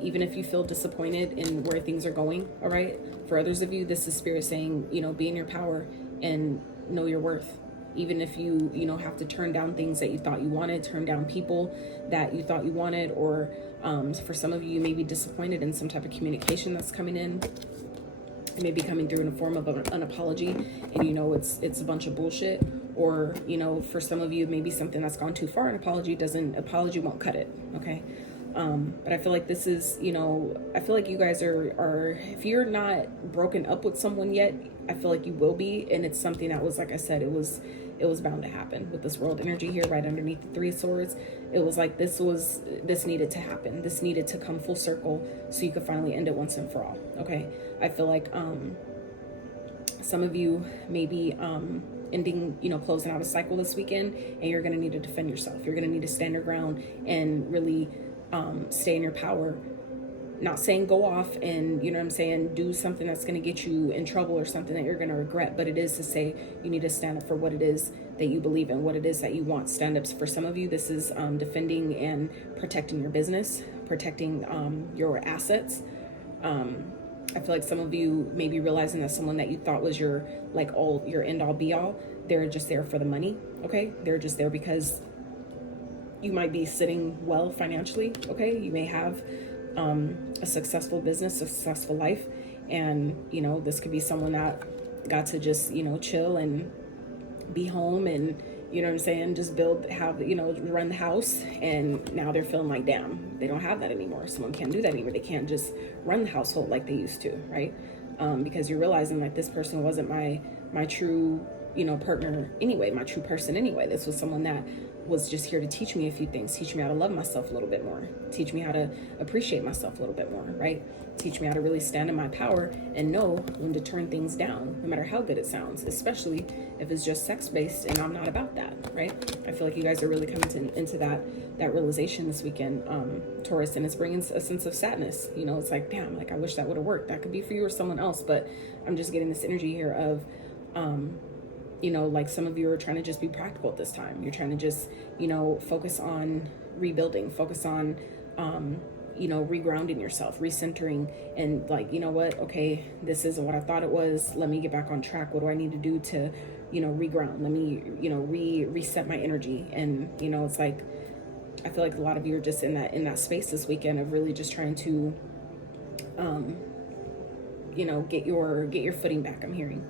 Even if you feel disappointed in where things are going. All right, for others of you, this is Spirit saying, be in your power and know your worth. Even if you have to turn down things that you thought you wanted, turn down people that you thought you wanted, or for some of you, you may be disappointed in some type of communication that's coming in. It may be coming through in the form of an apology, and it's a bunch of bullshit. Or for some of you, maybe something that's gone too far. An apology won't cut it. Okay. But I feel like this is, I feel like you guys are, if you're not broken up with someone yet, I feel like you will be. And it's something that was, like I said, it was bound to happen with this world energy here, right underneath the 3 of Swords. It was like, this needed to happen. This needed to come full circle so you could finally end it once and for all. Okay. I feel like, some of you may be, ending, closing out a cycle this weekend, and you're going to need to defend yourself. You're going to need to stand your ground and really stay in your power. Not saying go off and, do something that's going to get you in trouble or something that you're going to regret, but it is to say you need to stand up for what it is that you believe in, what it is that you want. Stand-ups for some of you, this is defending and protecting your business, protecting your assets. I feel like some of you may be realizing that someone that you thought was your end all be all, they're just there for the money. Okay, they're just there because you might be sitting well financially. Okay, you may have a successful business, a successful life, and this could be someone that got to just chill and be home and just run the house, and now they're feeling like, damn, they don't have that anymore. Someone can't do that anymore. They can't just run the household like they used to, right? Because you're realizing like this person wasn't my true partner anyway, my true person anyway. This was someone that was just here to teach me a few things, teach me how to love myself a little bit more, teach me how to appreciate myself a little bit more, right? Teach me how to really stand in my power and know when to turn things down, no matter how good it sounds, especially if it's just sex-based and I'm not about that, right? I feel like you guys are really coming into that realization this weekend, Taurus, and it's bringing a sense of sadness. It's like, damn, like I wish that would have worked. That could be for you or someone else, but I'm just getting this energy here of, like some of you are trying to just be practical at this time. You're trying to just, focus on rebuilding, focus on, regrounding yourself, recentering, and like, what, okay, this isn't what I thought it was. Let me get back on track. What do I need to do to, reground? Let me, reset my energy. And, it's like, I feel like a lot of you are just in that space this weekend of really just trying to, you know, get your footing back. I'm hearing,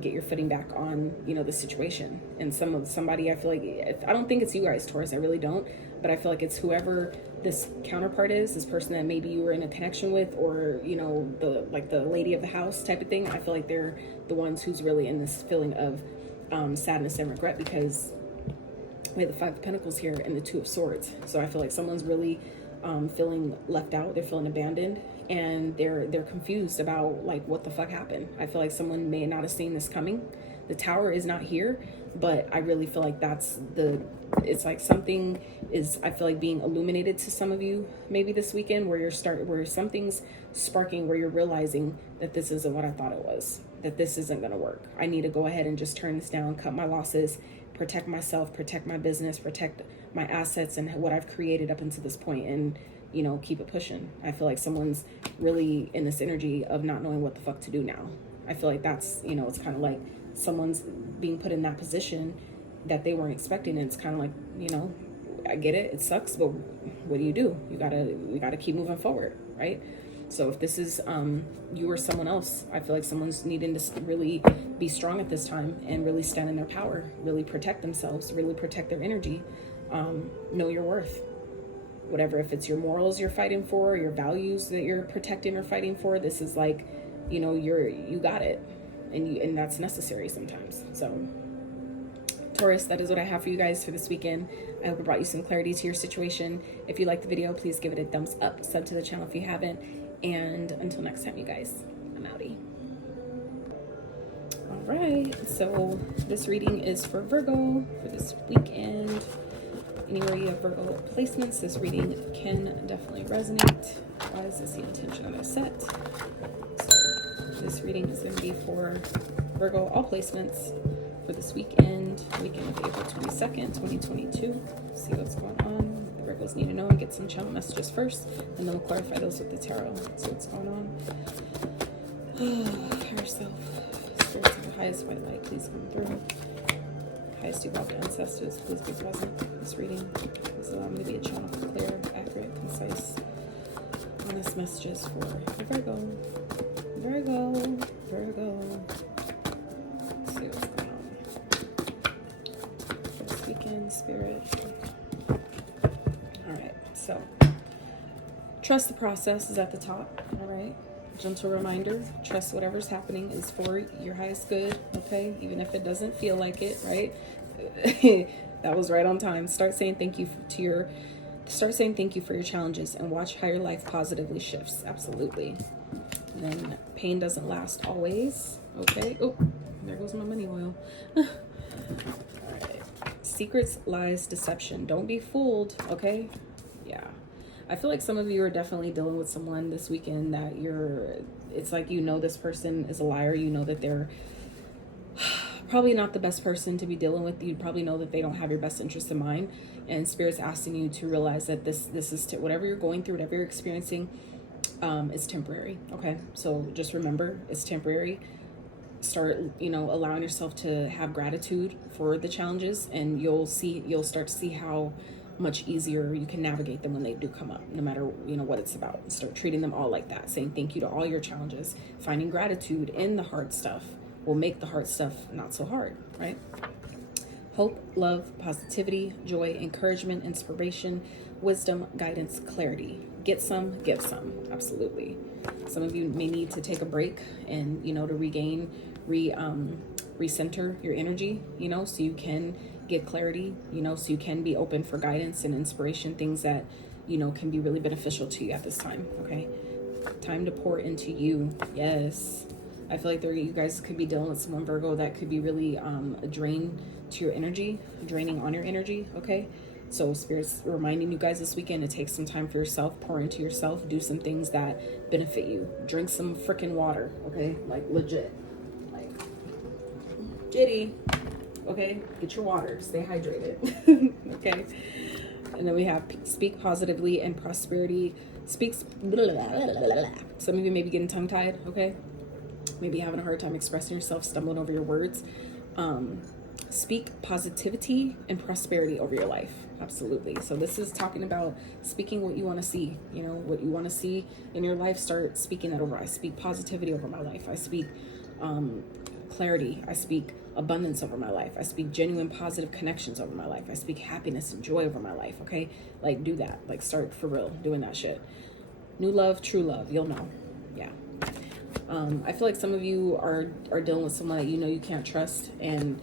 get your footing back on, you know, the situation. And somebody, I feel like, I don't think it's you guys, Taurus, I really don't, but I feel like it's whoever this counterpart is, this person that maybe you were in a connection with, or, you know, the lady of the house type of thing. I feel like they're the ones who's really in this feeling of sadness and regret, because we have the Five of Pentacles here and the Two of Swords. So I feel like someone's really feeling left out. They're feeling abandoned, and they're confused about like what the fuck happened. I feel like someone may not have seen this coming. The Tower is not here, but I really feel like it's like something is, I feel like, being illuminated to some of you maybe this weekend, where where something's sparking, where you're realizing that this isn't what I thought it was, that this isn't going to work. I need to go ahead and just turn this down, cut my losses, protect myself, protect my business, protect my assets and what I've created up until this point, and, you know, keep it pushing. I feel like someone's really in this energy of not knowing what the fuck to do now. I feel like that's, you know, it's kind of like someone's being put in that position that they weren't expecting. And it's kind of like, you know, I get it, it sucks, but what do? We gotta keep moving forward, right? So if this is you or someone else, I feel like someone's needing to really be strong at this time and really stand in their power, really protect themselves, really protect their energy, know your worth. Whatever, if it's your morals you're fighting for, your values that you're protecting or fighting for, this is like, you know, you got it, and that's necessary sometimes. So Taurus, that is what I have for you guys for this weekend. I hope it brought you some clarity to your situation. If you liked the video, please give it a thumbs up, sub to the channel if you haven't, and until next time, you guys, I'm outie. All right, so this reading is for Virgo for this weekend. Anywhere you have Virgo placements, this reading can definitely resonate. Why is this the intention of the set? So this reading is going to be for Virgo, all placements for this weekend of April 22nd, 2022. See what's going on. The Virgos need to know and get some channel messages first, and then we'll clarify those with the tarot. See what's going on. Higher self, spirits of the highest white light, please come through. Highest evolved ancestors, please be present in this reading. Please allow me to be a channel for clear, accurate, concise, honest messages for the Virgo. Virgo. Let's see what's going on for this weekend, Spirit. All right, so trust the process is at the top. All right. Gentle reminder, trust whatever's happening is for your highest good, okay? Even if it doesn't feel like it, right? That was right on time. Start saying thank you for your challenges, and watch how your life positively shifts. Absolutely. And then pain doesn't last always, okay? Oh, there goes my money oil. All right. Secrets, lies, deception. Don't be fooled, okay? Yeah. I feel like some of you are definitely dealing with someone this weekend that it's like, you know, this person is a liar. You know that they're probably not the best person to be dealing with. You probably know that they don't have your best interest in mind. And Spirit's asking you to realize that this is whatever you're going through, whatever you're experiencing, is temporary. Okay. So just remember, it's temporary. Start, you know, allowing yourself to have gratitude for the challenges, and you'll start to see how much easier you can navigate them when they do come up, no matter, you know, what it's about. Start treating them all like that, saying thank you to all your challenges. Finding gratitude in the hard stuff will make the hard stuff not so hard, right? Hope, love, positivity, joy, encouragement, inspiration, wisdom, guidance, clarity. Get some, give some. Absolutely. Some of you may need to take a break and, you know, to regain, recenter your energy, you know, so you can get clarity, you know, so you can be open for guidance and inspiration, things that, you know, can be really beneficial to you at this time. Okay. Time to pour into you. Yes. I feel like you guys could be dealing with someone, Virgo, that could be really a drain to your energy, draining on your energy. Okay. So Spirit's reminding you guys this weekend to take some time for yourself, pour into yourself, do some things that benefit you. Drink some freaking water. Okay. Like legit, like jitty. Okay, get your water, stay hydrated. Okay, and then we have speak positively and prosperity. Speaks. Blah, blah, blah, blah, blah. Some of you may be getting tongue-tied. Okay, maybe having a hard time expressing yourself, stumbling over your words. speak positivity and prosperity over your life. Absolutely. So this is talking about speaking what you want to see, you know, what you want to see in your life. Start speaking that over. I speak positivity over my life. I speak clarity. I speak abundance over my life. I speak genuine positive connections over my life. I speak happiness and joy over my life. Okay. Like, do that. Like, start for real doing that shit. New love, true love. You'll know. Yeah. I feel like some of you are dealing with someone that you know you can't trust, and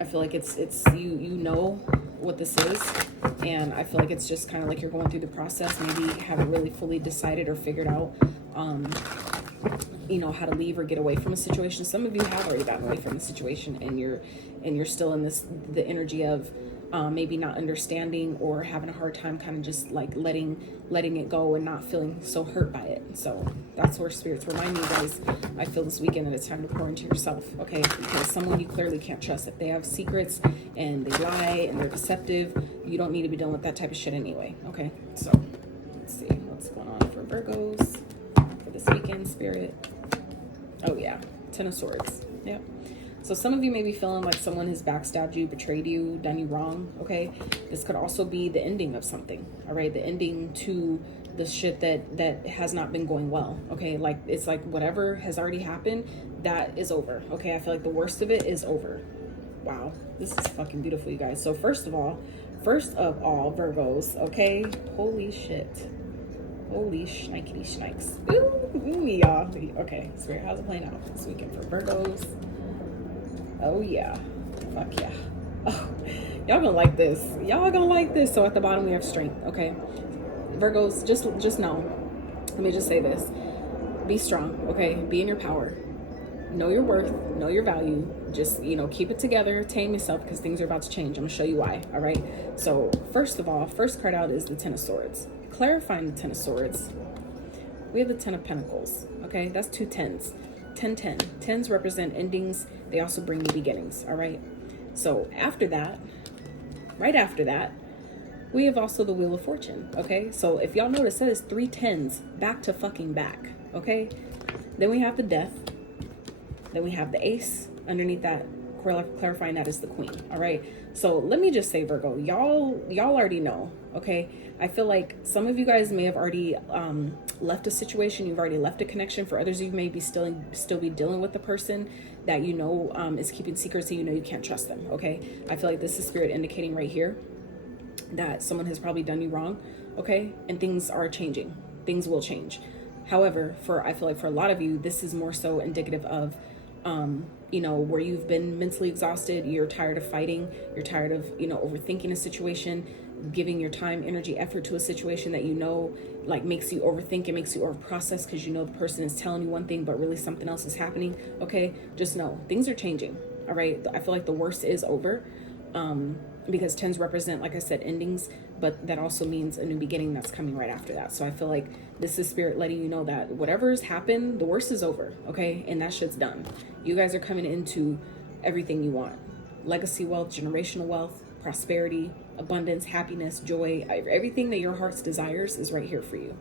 I feel like it's you know what this is, and I feel like it's just kind of like you're going through the process. Maybe haven't really fully decided or figured out you know, how to leave or get away from a situation. Some of you have already gotten away from the situation, and you're still in the energy of maybe not understanding or having a hard time kind of just like letting it go and not feeling so hurt by it. So that's where spirits remind you guys, I feel this weekend, that it's time to pour into yourself, okay? Because someone you clearly can't trust, if they have secrets and they lie and they're deceptive, you don't need to be dealing with that type of shit anyway, okay? So let's see what's going on for Virgos for this weekend, spirit. Oh yeah, Ten of Swords. Yep. So some of you may be feeling like someone has backstabbed you, betrayed you, done you wrong, okay? This could also be the ending of something, all right? The ending to the shit that has not been going well, okay? Like, it's like whatever has already happened, that is over, okay? I feel like the worst of it is over. Wow, this is fucking beautiful, you guys. So first of all, Virgos, okay? Holy shit. Holy shnikety shnikes. Ooh, y'all. Okay, Spirit, how's it playing out this weekend for Virgos? Oh yeah, fuck yeah. Oh, y'all gonna like this. Y'all gonna like this. So at the bottom we have strength. Okay, Virgos, just know. Let me just say this: be strong. Okay, be in your power. Know your worth. Know your value. Just, you know, keep it together. Tame yourself, because things are about to change. I'm gonna show you why. All right. So first of all, first card out is the Ten of Swords. Clarifying the Ten of Swords, we have the Ten of Pentacles. Okay, that's two tens. 10-10. Tens represent endings. They also bring new beginnings. All right. So after that, right after that, we have also the Wheel of Fortune. Okay. So if y'all notice, that is 3 tens back to fucking back. Okay. Then we have the Death. Then we have the Ace. Underneath that, clarifying that is the Queen. All right. So let me just say, Virgo, y'all already know. Okay. I feel like some of you guys may have already left a situation. You've already left a connection. For others, you may be still be dealing with the person that you know is keeping secrets, and you know you can't trust them. Okay. I feel like this is Spirit indicating right here that someone has probably done you wrong. Okay. And things are changing. Things will change. However, I feel like for a lot of you, this is more so indicative of you know, where you've been mentally exhausted, you're tired of fighting, you're tired of, you know, overthinking a situation, giving your time, energy, effort to a situation that you know, like, makes you overthink, it makes you overprocess, because you know the person is telling you one thing, but really something else is happening. Okay, just know things are changing. All right, I feel like the worst is over, because tens represent, like I said, endings, but that also means a new beginning that's coming right after that. So I feel like this is Spirit letting you know that whatever's happened, the worst is over, okay? And that shit's done. You guys are coming into everything you want. Legacy wealth, generational wealth, prosperity, abundance, happiness, joy, everything that your heart's desires is right here for you.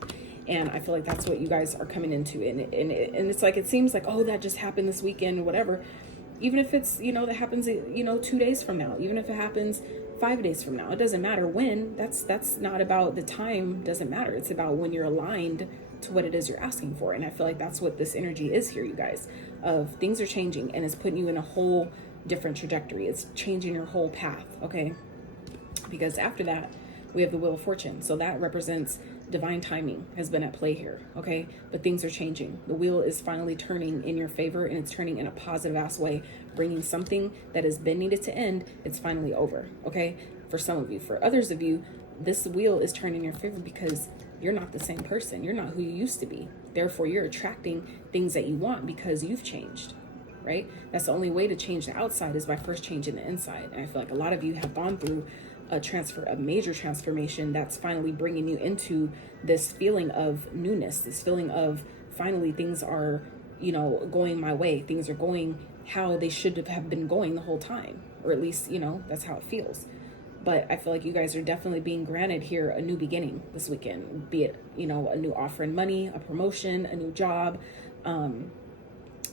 And I feel like that's what you guys are coming into. And it's like, it seems like, oh, that just happened this weekend or whatever. Even if it's, you know, that happens, you know, 2 days from now, even if it happens 5 days from now, it doesn't matter when. That's not about the time, doesn't matter. It's about when you're aligned to what it is you're asking for. And I feel like that's what this energy is here, you guys, of things are changing, and it's putting you in a whole different trajectory. It's changing your whole path. Okay. Because after that, we have the Wheel of Fortune. So that represents divine timing has been at play here. Okay. But things are changing. The wheel is finally turning in your favor, and it's turning in a positive ass way, bringing something that has been needed to end. It's finally over. Okay. For some of you, for others of you, this wheel is turning in your favor because you're not the same person. You're not who you used to be. Therefore, you're attracting things that you want because you've changed, right? That's the only way to change the outside, is by first changing the inside. And I feel like a lot of you have gone through a major transformation that's finally bringing you into this feeling of newness, this feeling of finally things are, you know, going my way. Things are going how they should have been going the whole time, or at least, you know, that's how it feels. But I feel like you guys are definitely being granted here a new beginning this weekend, be it, you know, a new offer in money, a promotion, a new job,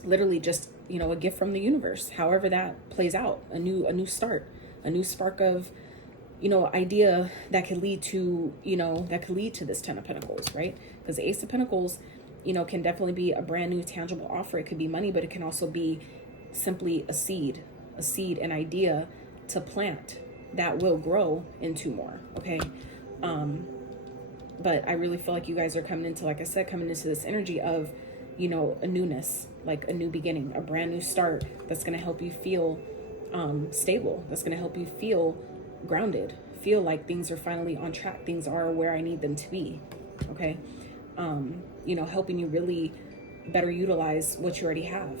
literally just, you know, a gift from the universe, however that plays out, a new start, a new spark of, you know, idea that could lead to, you know, that could lead to this 10 of Pentacles, right? Because the Ace of Pentacles, you know, can definitely be a brand new tangible offer. It could be money, but it can also be simply a seed, an idea to plant that will grow into more, okay? But I really feel like you guys are coming into, like I said, coming into this energy of, you know, a newness, like a new beginning, a brand new start that's going to help you feel stable, that's going to help you feel grounded, feel like things are finally on track, things are where I need them to be, okay? You know, helping you really better utilize what you already have,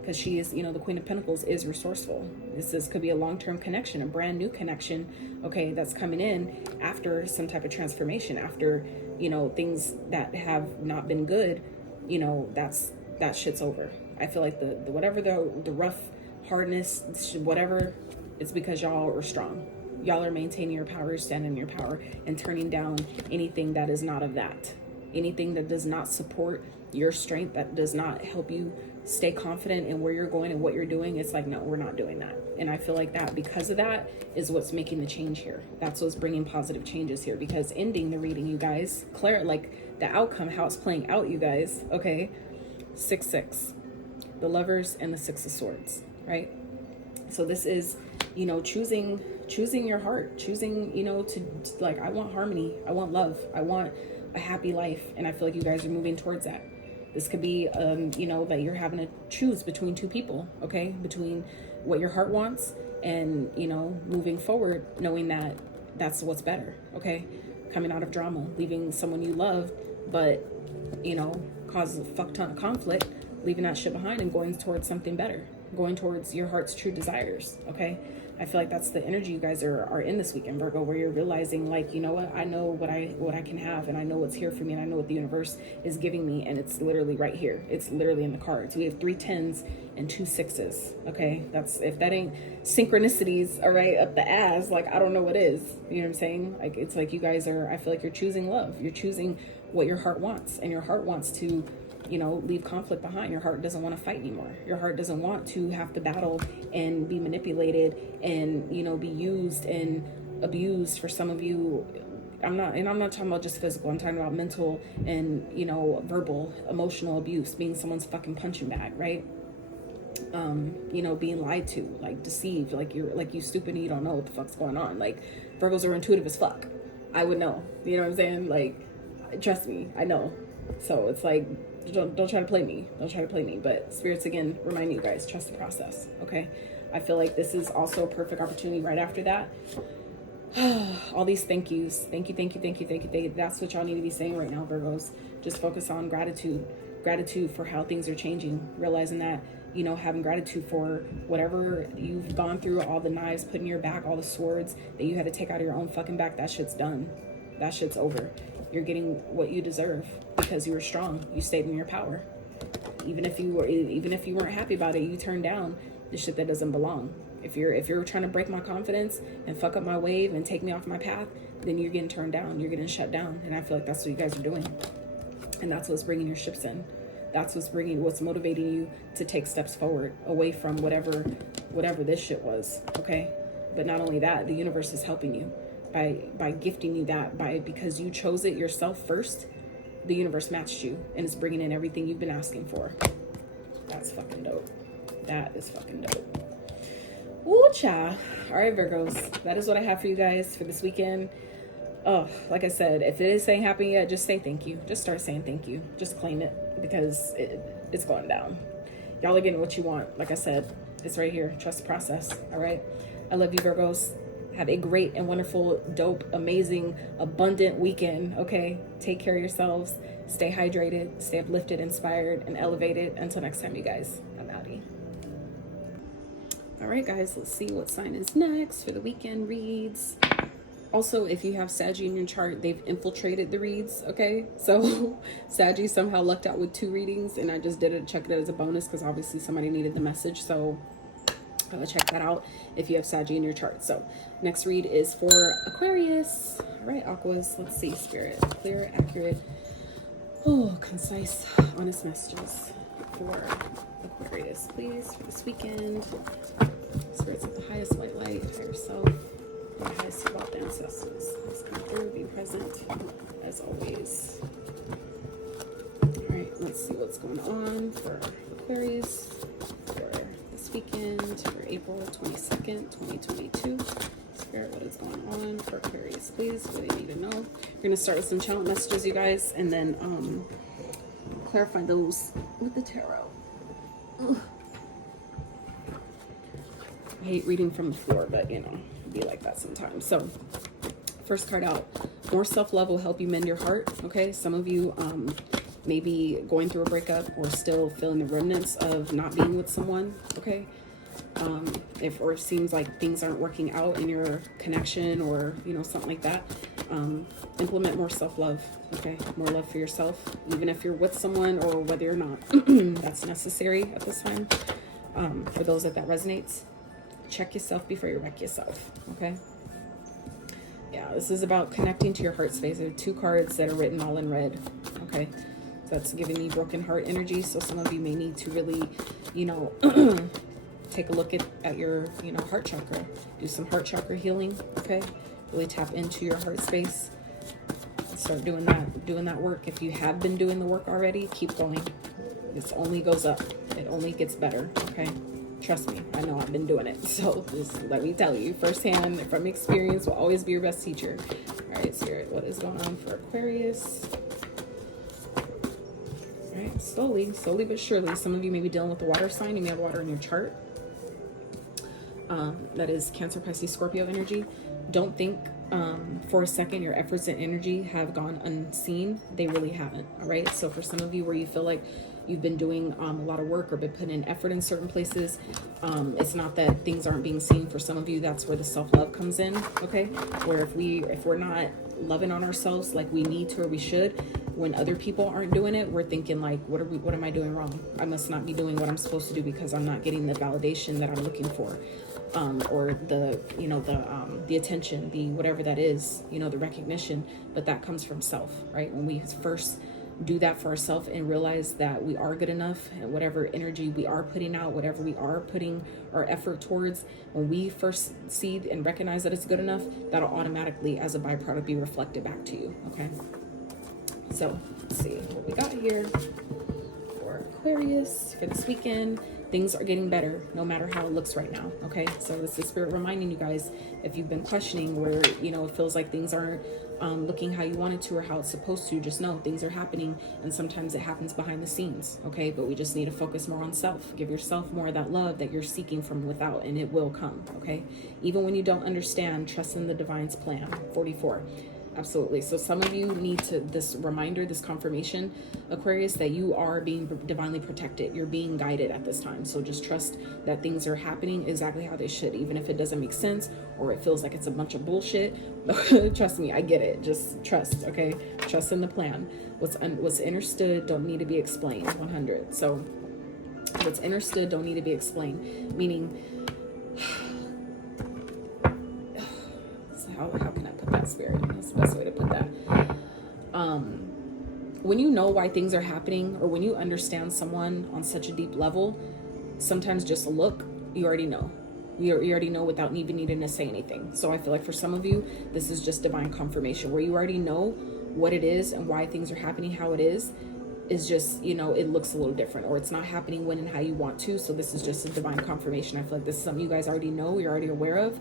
because she is, you know, the Queen of Pentacles is resourceful. This could be a long-term connection, a brand new connection, okay, that's coming in after some type of transformation, after, you know, things that have not been good, you know, that shit's over. I feel like the whatever the rough hardness, whatever, it's because y'all are strong. Y'all are maintaining your power, standing in your power, and turning down anything that is not of that. Anything that does not support your strength, that does not help you stay confident in where you're going and what you're doing. It's like, no, we're not doing that. And I feel like that, because of that, is what's making the change here. That's what's bringing positive changes here, because ending the reading, you guys, like the outcome, how it's playing out, you guys, okay? 6-6, the Lovers and the 6 of Swords, right? So this is, you know, choosing your heart, choosing, you know, to like, I want harmony, I want love, I want a happy life. And I feel like you guys are moving towards that. This could be, you know, that you're having to choose between two people, okay? Between what your heart wants and, you know, moving forward, knowing that that's what's better, okay? Coming out of drama, leaving someone you love, but, you know, causes a fuck ton of conflict, leaving that shit behind and going towards something better, going towards your heart's true desires, okay? I feel like that's the energy you guys are in this weekend, Virgo, where you're realizing, like, you know what, I know what I can have, and I know what's here for me, and I know what the universe is giving me, and it's literally right here. It's literally in the cards. We have 3 10s and 2 6s, okay? That's, if that ain't synchronicities, all right, up the ass, like, I don't know what is. You know what I'm saying? Like, it's like you guys are, I feel like you're choosing love. You're choosing what your heart wants, and your heart wants to, you know, leave conflict behind. Your heart doesn't want to fight anymore. Your heart doesn't want to have to battle and be manipulated and, you know, be used and abused. For some of you, I'm not talking about just physical, I'm talking about mental and, you know, verbal, emotional abuse, being someone's fucking punching bag, right? You know, being lied to, like deceived, like you stupid and you don't know what the fuck's going on. Like, Virgos are intuitive as fuck. I would know, you know what I'm saying? Like, trust me, I know. So it's like, don't try to play me. Don't try to play me. But spirits, again, remind you guys, trust the process, okay? I feel like this is also a perfect opportunity right after that. All these thank yous. Thank you. That's what y'all need to be saying right now, Virgos. Just focus on gratitude. Gratitude for how things are changing. Realizing that, you know, having gratitude for whatever you've gone through, all the knives put in your back, all the swords that you had to take out of your own fucking back, that shit's done. That shit's over. You're getting what you deserve because you were strong. You stayed in your power. Even if you weren't happy about it, you turned down the shit that doesn't belong. If you're trying to break my confidence and fuck up my wave and take me off my path, then you're getting turned down. You're getting shut down. And I feel like that's what you guys are doing. And that's what's bringing your ships in. That's what's motivating you to take steps forward away from whatever this shit was. Okay. But not only that, the universe is helping you. By gifting you that, because you chose it yourself first, the universe matched you and it's bringing in everything you've been asking for. That's fucking dope. That is fucking dope. Ooh, cha. All right, Virgos, that is what I have for you guys for this weekend. Oh, like I said, if it is saying happy yet, just say thank you. Just start saying thank you. Just claim it, because it's going down. Y'all are getting what you want. Like I said, it's right here. Trust the process. All right. I love you, Virgos. Have a great and wonderful, dope, amazing, abundant weekend, okay? Take care of yourselves. Stay hydrated, stay uplifted, inspired, and elevated. Until next time, you guys. I'm outie. All right, guys, let's see what sign is next for the weekend reads. Also, if you have Saggy in your chart, they've infiltrated the reads, okay? So Saggy somehow lucked out with 2 readings, and I just did it, checked it as a bonus because obviously somebody needed the message. So check that out if you have Saggy in your chart. So next read is for Aquarius. All right, Aquas, let's see. Spirit, clear, accurate, concise, honest messages for Aquarius, please, for this weekend. Spirits of the highest white light, higher self, and the highest of all the ancestors. Let's come through, be present, as always. Alright, let's see what's going on for Aquarius for this weekend, for April 22nd, 2022. Spirit, what is going on for Aquarius, please? What do you need to know? We're going to start with some channel messages, you guys, and then clarify those with the tarot. Ugh. I hate reading from the floor, but you know, it'd be like that sometimes. So, first card out, more self-love will help you mend your heart. Okay, some of you maybe going through a breakup or still feeling the remnants of not being with someone. Okay, if or it seems like things aren't working out in your connection, or you know, something like that, implement more self-love. Okay, more love for yourself, even if you're with someone or whether or not that's necessary at this time. For those that resonates, check yourself before you wreck yourself. Okay, yeah, this is about connecting to your heart space. There are two cards that are written all in red. Okay, so that's giving me broken heart energy. So some of you may need to really, you know, take a look at your, you know, heart chakra. Do some heart chakra healing. Okay, really tap into your heart space. Start doing that work. If you have been doing the work already, keep going. This only goes up. It only gets better. Okay, trust me, I know I've been doing it. So just let me tell you firsthand, from experience, will always be your best teacher. All right, Spirit, what is going on for Aquarius? All right, slowly but surely. Some of you may be dealing with the water sign. You may have water in your chart. That is Cancer, Pisces, Scorpio energy. Don't think for a second your efforts and energy have gone unseen. They really haven't. All right, so for some of you where you feel like you've been doing a lot of work or been putting in effort in certain places, it's not that things aren't being seen. For some of you, that's where the self-love comes in. Okay, where if we're not loving on ourselves like we need to or we should, when other people aren't doing it, we're thinking like, what am I doing wrong? I must not be doing what I'm supposed to do because I'm not getting the validation that I'm looking for, or the, you know, the attention, the whatever that is, you know, the recognition. But that comes from self, right? When we first do that for ourselves and realize that we are good enough, and whatever energy we are putting out, whatever we are putting our effort towards, when we first see and recognize that it's good enough, that'll automatically, as a byproduct, be reflected back to you. Okay, so let's see what we got here for Aquarius for this weekend. Things are getting better no matter how it looks right now. Okay, so this is Spirit reminding you guys, if you've been questioning where, you know, it feels like things aren't looking how you want it to or how it's supposed to, just know things are happening, and sometimes it happens behind the scenes. Okay, but we just need to focus more on self. Give yourself more of that love that you're seeking from without, and it will come. Okay, even when you don't understand, trust in the divine's plan. 44. Absolutely. So some of you need this reminder, this confirmation, Aquarius, that you are being divinely protected. You're being guided at this time. So just trust that things are happening exactly how they should, even if it doesn't make sense or it feels like it's a bunch of bullshit. Trust me, I get it. Just trust. Okay, trust in the plan. What's understood don't need to be explained. 100. So what's understood don't need to be explained. Meaning, how can I put that, Spirit? That's the best way to put that. When you know why things are happening, or when you understand someone on such a deep level, sometimes just a look, you already know. You already know without even needing to say anything. So I feel like for some of you, this is just divine confirmation, where you already know what it is and why things are happening how it is just, you know, it looks a little different, or it's not happening when and how you want to. So this is just a divine confirmation. I feel like this is something you guys already know, you're already aware of.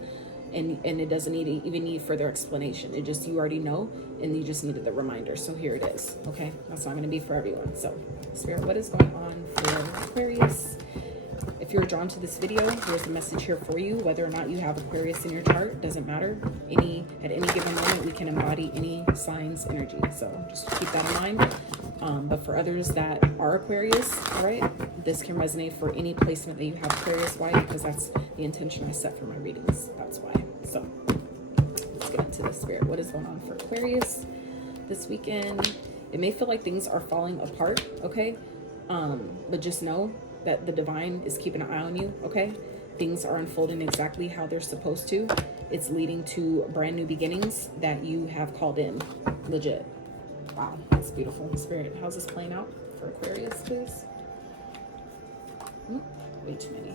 And it doesn't even need further explanation. It just, you already know, and you just needed the reminder. So here it is. Okay, that's not going to be for everyone. So Spirit, what is going on for Aquarius? If you're drawn to this video, there's a message here for you. Whether or not you have Aquarius in your chart, doesn't matter. At any given moment, we can embody any sign's energy. So just keep that in mind. But for others that are Aquarius, all right, this can resonate for any placement that you have Aquarius. Why? Because that's the intention I set for my readings. That's why. So let's get into this, Spirit. What is going on for Aquarius this weekend? It may feel like things are falling apart, okay? But just know that the divine is keeping an eye on you, okay? Things are unfolding exactly how they're supposed to. It's leading to brand new beginnings that you have called in. Legit. Wow, that's beautiful. Spirit, how's this playing out for Aquarius, please? Way too many.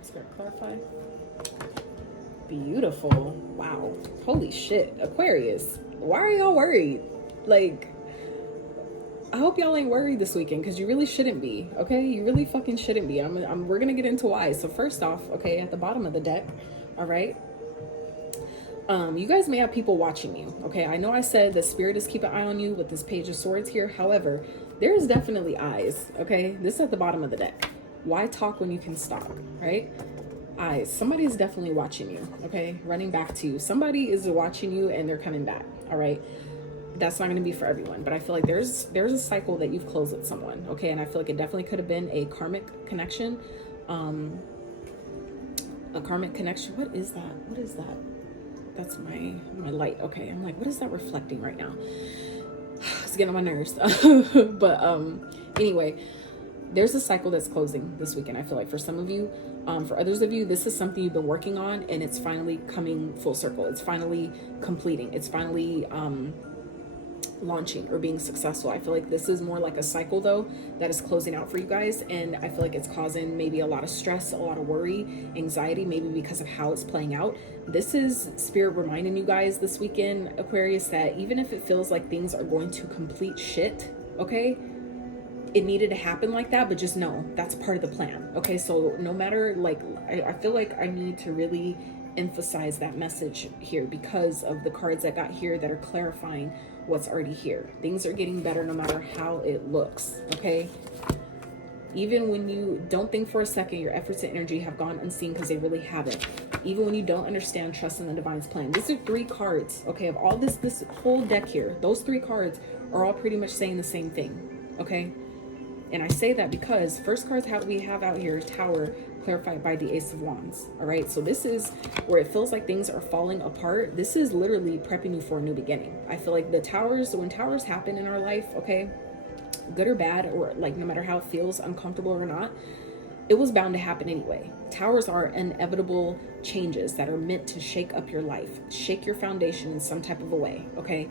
Just gotta clarify. Beautiful. Wow. Holy shit. Aquarius. Why are y'all worried? Like, I hope y'all ain't worried this weekend, because you really shouldn't be. Okay, you really fucking shouldn't be. We're gonna get into why. So first off, okay, at the bottom of the deck, all right, you guys may have people watching you. Okay, I know I said the spirit is keep an eye on you with this page of swords here. However, there's definitely eyes. Okay, this is at the bottom of the deck. Why talk when you can stop? Right? Eyes. Somebody is definitely watching you. Okay, running back to you. Somebody is watching you and they're coming back. All right. That's not going to be for everyone, but I feel like there's a cycle that you've closed with someone. Okay, and I feel like it definitely could have been a karmic connection. A karmic connection. What is that? What is that? That's my light. Okay, I'm like, what is that reflecting right now? It's getting on my nerves. But anyway, there's a cycle that's closing this weekend. I feel like for some of you, for others of you, this is something you've been working on, and it's finally coming full circle. It's finally completing. It's finally launching or being successful. I feel like this is more like a cycle though that is closing out for you guys, and I feel like it's causing maybe a lot of stress, a lot of worry, anxiety, maybe because of how it's playing out. This is spirit reminding you guys this weekend, Aquarius, that even if it feels like things are going to complete shit, okay, it needed to happen like that, but just know that's part of the plan. Okay, so no matter, like, I feel like I need to really emphasize that message here because of the cards that got here that are clarifying what's already here. Things are getting better no matter how it looks. Okay, even when you don't think for a second your efforts and energy have gone unseen, because they really haven't. Even when you don't understand, trust in the divine's plan. These are 3 cards, okay, of all this whole deck here. Those 3 cards are all pretty much saying the same thing. Okay, and I say that because first cards we have out here is Tower, clarified by the Ace of Wands. All right, so this is where it feels like things are falling apart. This is literally prepping you for a new beginning. I feel like the towers, when towers happen in our life, okay, good or bad, or like no matter how it feels, uncomfortable or not, it was bound to happen anyway. Towers are inevitable changes that are meant to shake up your life, shake your foundation in some type of a way. Okay,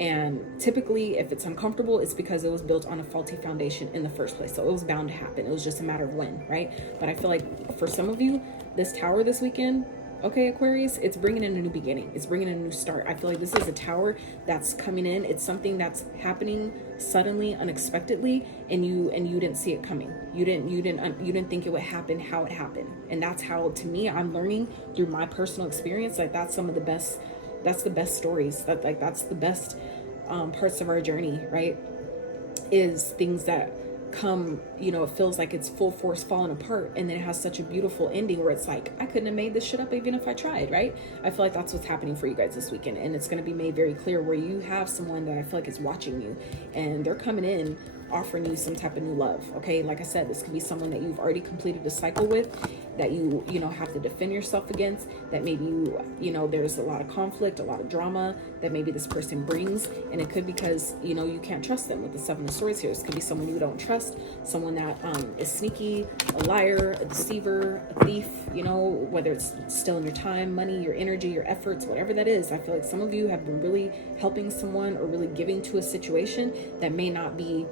and typically if it's uncomfortable, it's because it was built on a faulty foundation in the first place. So it was bound to happen. It was just a matter of when, right? But I feel like for some of you, this tower this weekend, okay, Aquarius, it's bringing in a new beginning. It's bringing in a new start. I feel like this is a tower that's coming in. It's something that's happening suddenly, unexpectedly, and you didn't see it coming. You didn't think it would happen how it happened. And that's how, to me, I'm learning through my personal experience, like that's some of the best, that's the best stories, that's the best parts of our journey, right? Is things that come, you know, it feels like it's full force falling apart, and then it has such a beautiful ending where it's like, I couldn't have made this shit up even if I tried, right? I feel like that's what's happening for you guys this weekend, and it's going to be made very clear where you have someone that I feel like is watching you, and they're coming in offering you some type of new love. Okay, like I said, this could be someone that you've already completed a cycle with, that you know have to defend yourself against, that maybe you know there's a lot of conflict, a lot of drama that maybe this person brings, and it could be because you know you can't trust them with the 7 of Swords here. This could be someone you don't trust, someone that is sneaky, a liar, a deceiver, a thief, you know, whether it's stealing your time, money, your energy, your efforts, whatever that is. I feel like some of you have been really helping someone or really giving to a situation that may not be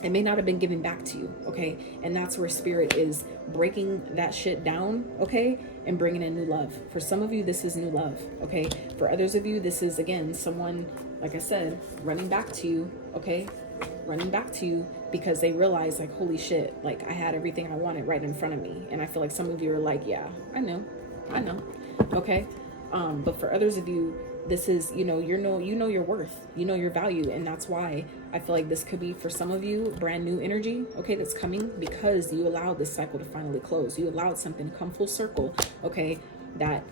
it may not have been given back to you. Okay, and that's where spirit is breaking that shit down, okay, and bringing in new love. For some of you, this is new love. Okay, for others of you, this is again someone, like I said, running back to you. Okay, running back to you because they realize, like, holy shit, like I had everything I wanted right in front of me. And I feel like some of you are like, yeah, I know. Okay, but for others of you, this is, you know your worth, you know your value, and that's why I feel like this could be for some of you brand new energy, okay, that's coming because you allowed this cycle to finally close. You allowed something to come full circle, okay, that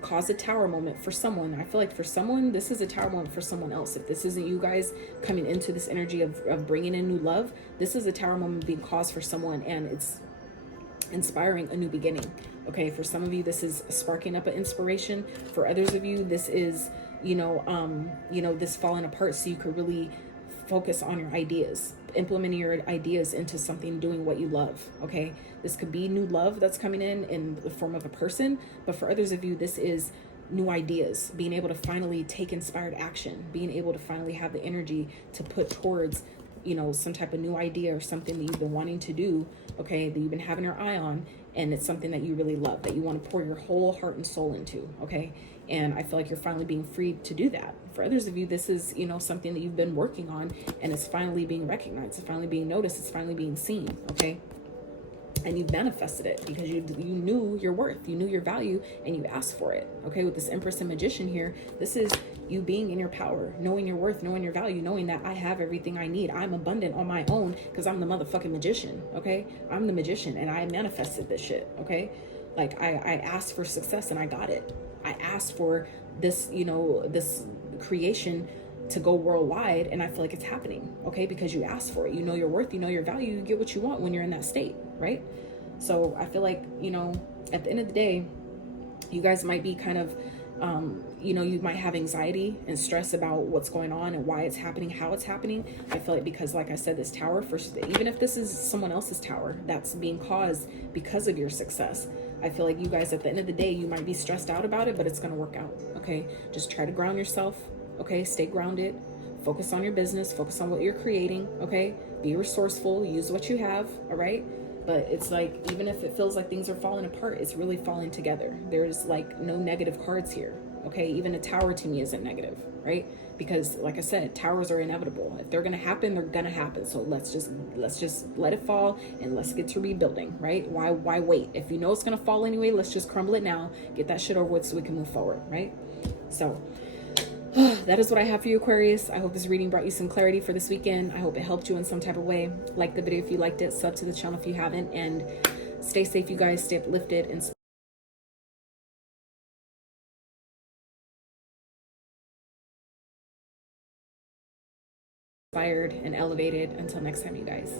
caused a tower moment for someone. I feel like for someone, this is a tower moment for someone else. If this isn't you guys coming into this energy of bringing in new love, this is a tower moment being caused for someone, and it's inspiring a new beginning. Okay, for some of you, this is sparking up an inspiration. For others of you, this is, this falling apart so you could really focus on your ideas, implementing your ideas into something, doing what you love. Okay, this could be new love that's coming in the form of a person, but for others of you, this is new ideas, being able to finally take inspired action, being able to finally have the energy to put towards, you know, some type of new idea or something that you've been wanting to do, okay, that you've been having your eye on, and it's something that you really love, that you want to pour your whole heart and soul into, okay? And I feel like you're finally being freed to do that. For others of you, this is, you know, something that you've been working on, and it's finally being recognized, it's finally being noticed, it's finally being seen, okay? And you've manifested it because you knew your worth, you knew your value, and you asked for it, okay? With this Empress and Magician here, this is you being in your power, knowing your worth, knowing your value, knowing that I have everything I need. I'm abundant on my own because I'm the motherfucking magician, okay? I'm the magician, and I manifested this shit, okay? Like, I asked for success and I got it. I asked for this, you know, this creation to go worldwide, and I feel like it's happening, okay? Because you asked for it. You know your worth, you know your value, you get what you want when you're in that state, right? So I feel like, you know, at the end of the day, you guys might be kind of, you know, you might have anxiety and stress about what's going on and why it's happening, how it's happening. I feel like because, like I said, this tower, first, even if this is someone else's tower that's being caused because of your success, I feel like you guys, at the end of the day, you might be stressed out about it, but it's going to work out, okay? Just try to ground yourself, okay? Stay grounded. Focus on your business. Focus on what you're creating, okay? Be resourceful. Use what you have, all right? But it's like, even if it feels like things are falling apart, it's really falling together. There's like no negative cards here, okay? Even a tower to me isn't negative, right? Because like I said, towers are inevitable. If they're gonna happen, they're gonna happen. So let's just let it fall and let's get to rebuilding, right? Why wait? If you know it's gonna fall anyway, let's just crumble it now, get that shit over with so we can move forward, right? So that is what I have for you, Aquarius. I hope this reading brought you some clarity for this weekend. I hope it helped you in some type of way. Like the video if you liked it, sub to the channel if you haven't, and stay safe, you guys. Stay uplifted and inspired and elevated. Until next time, you guys.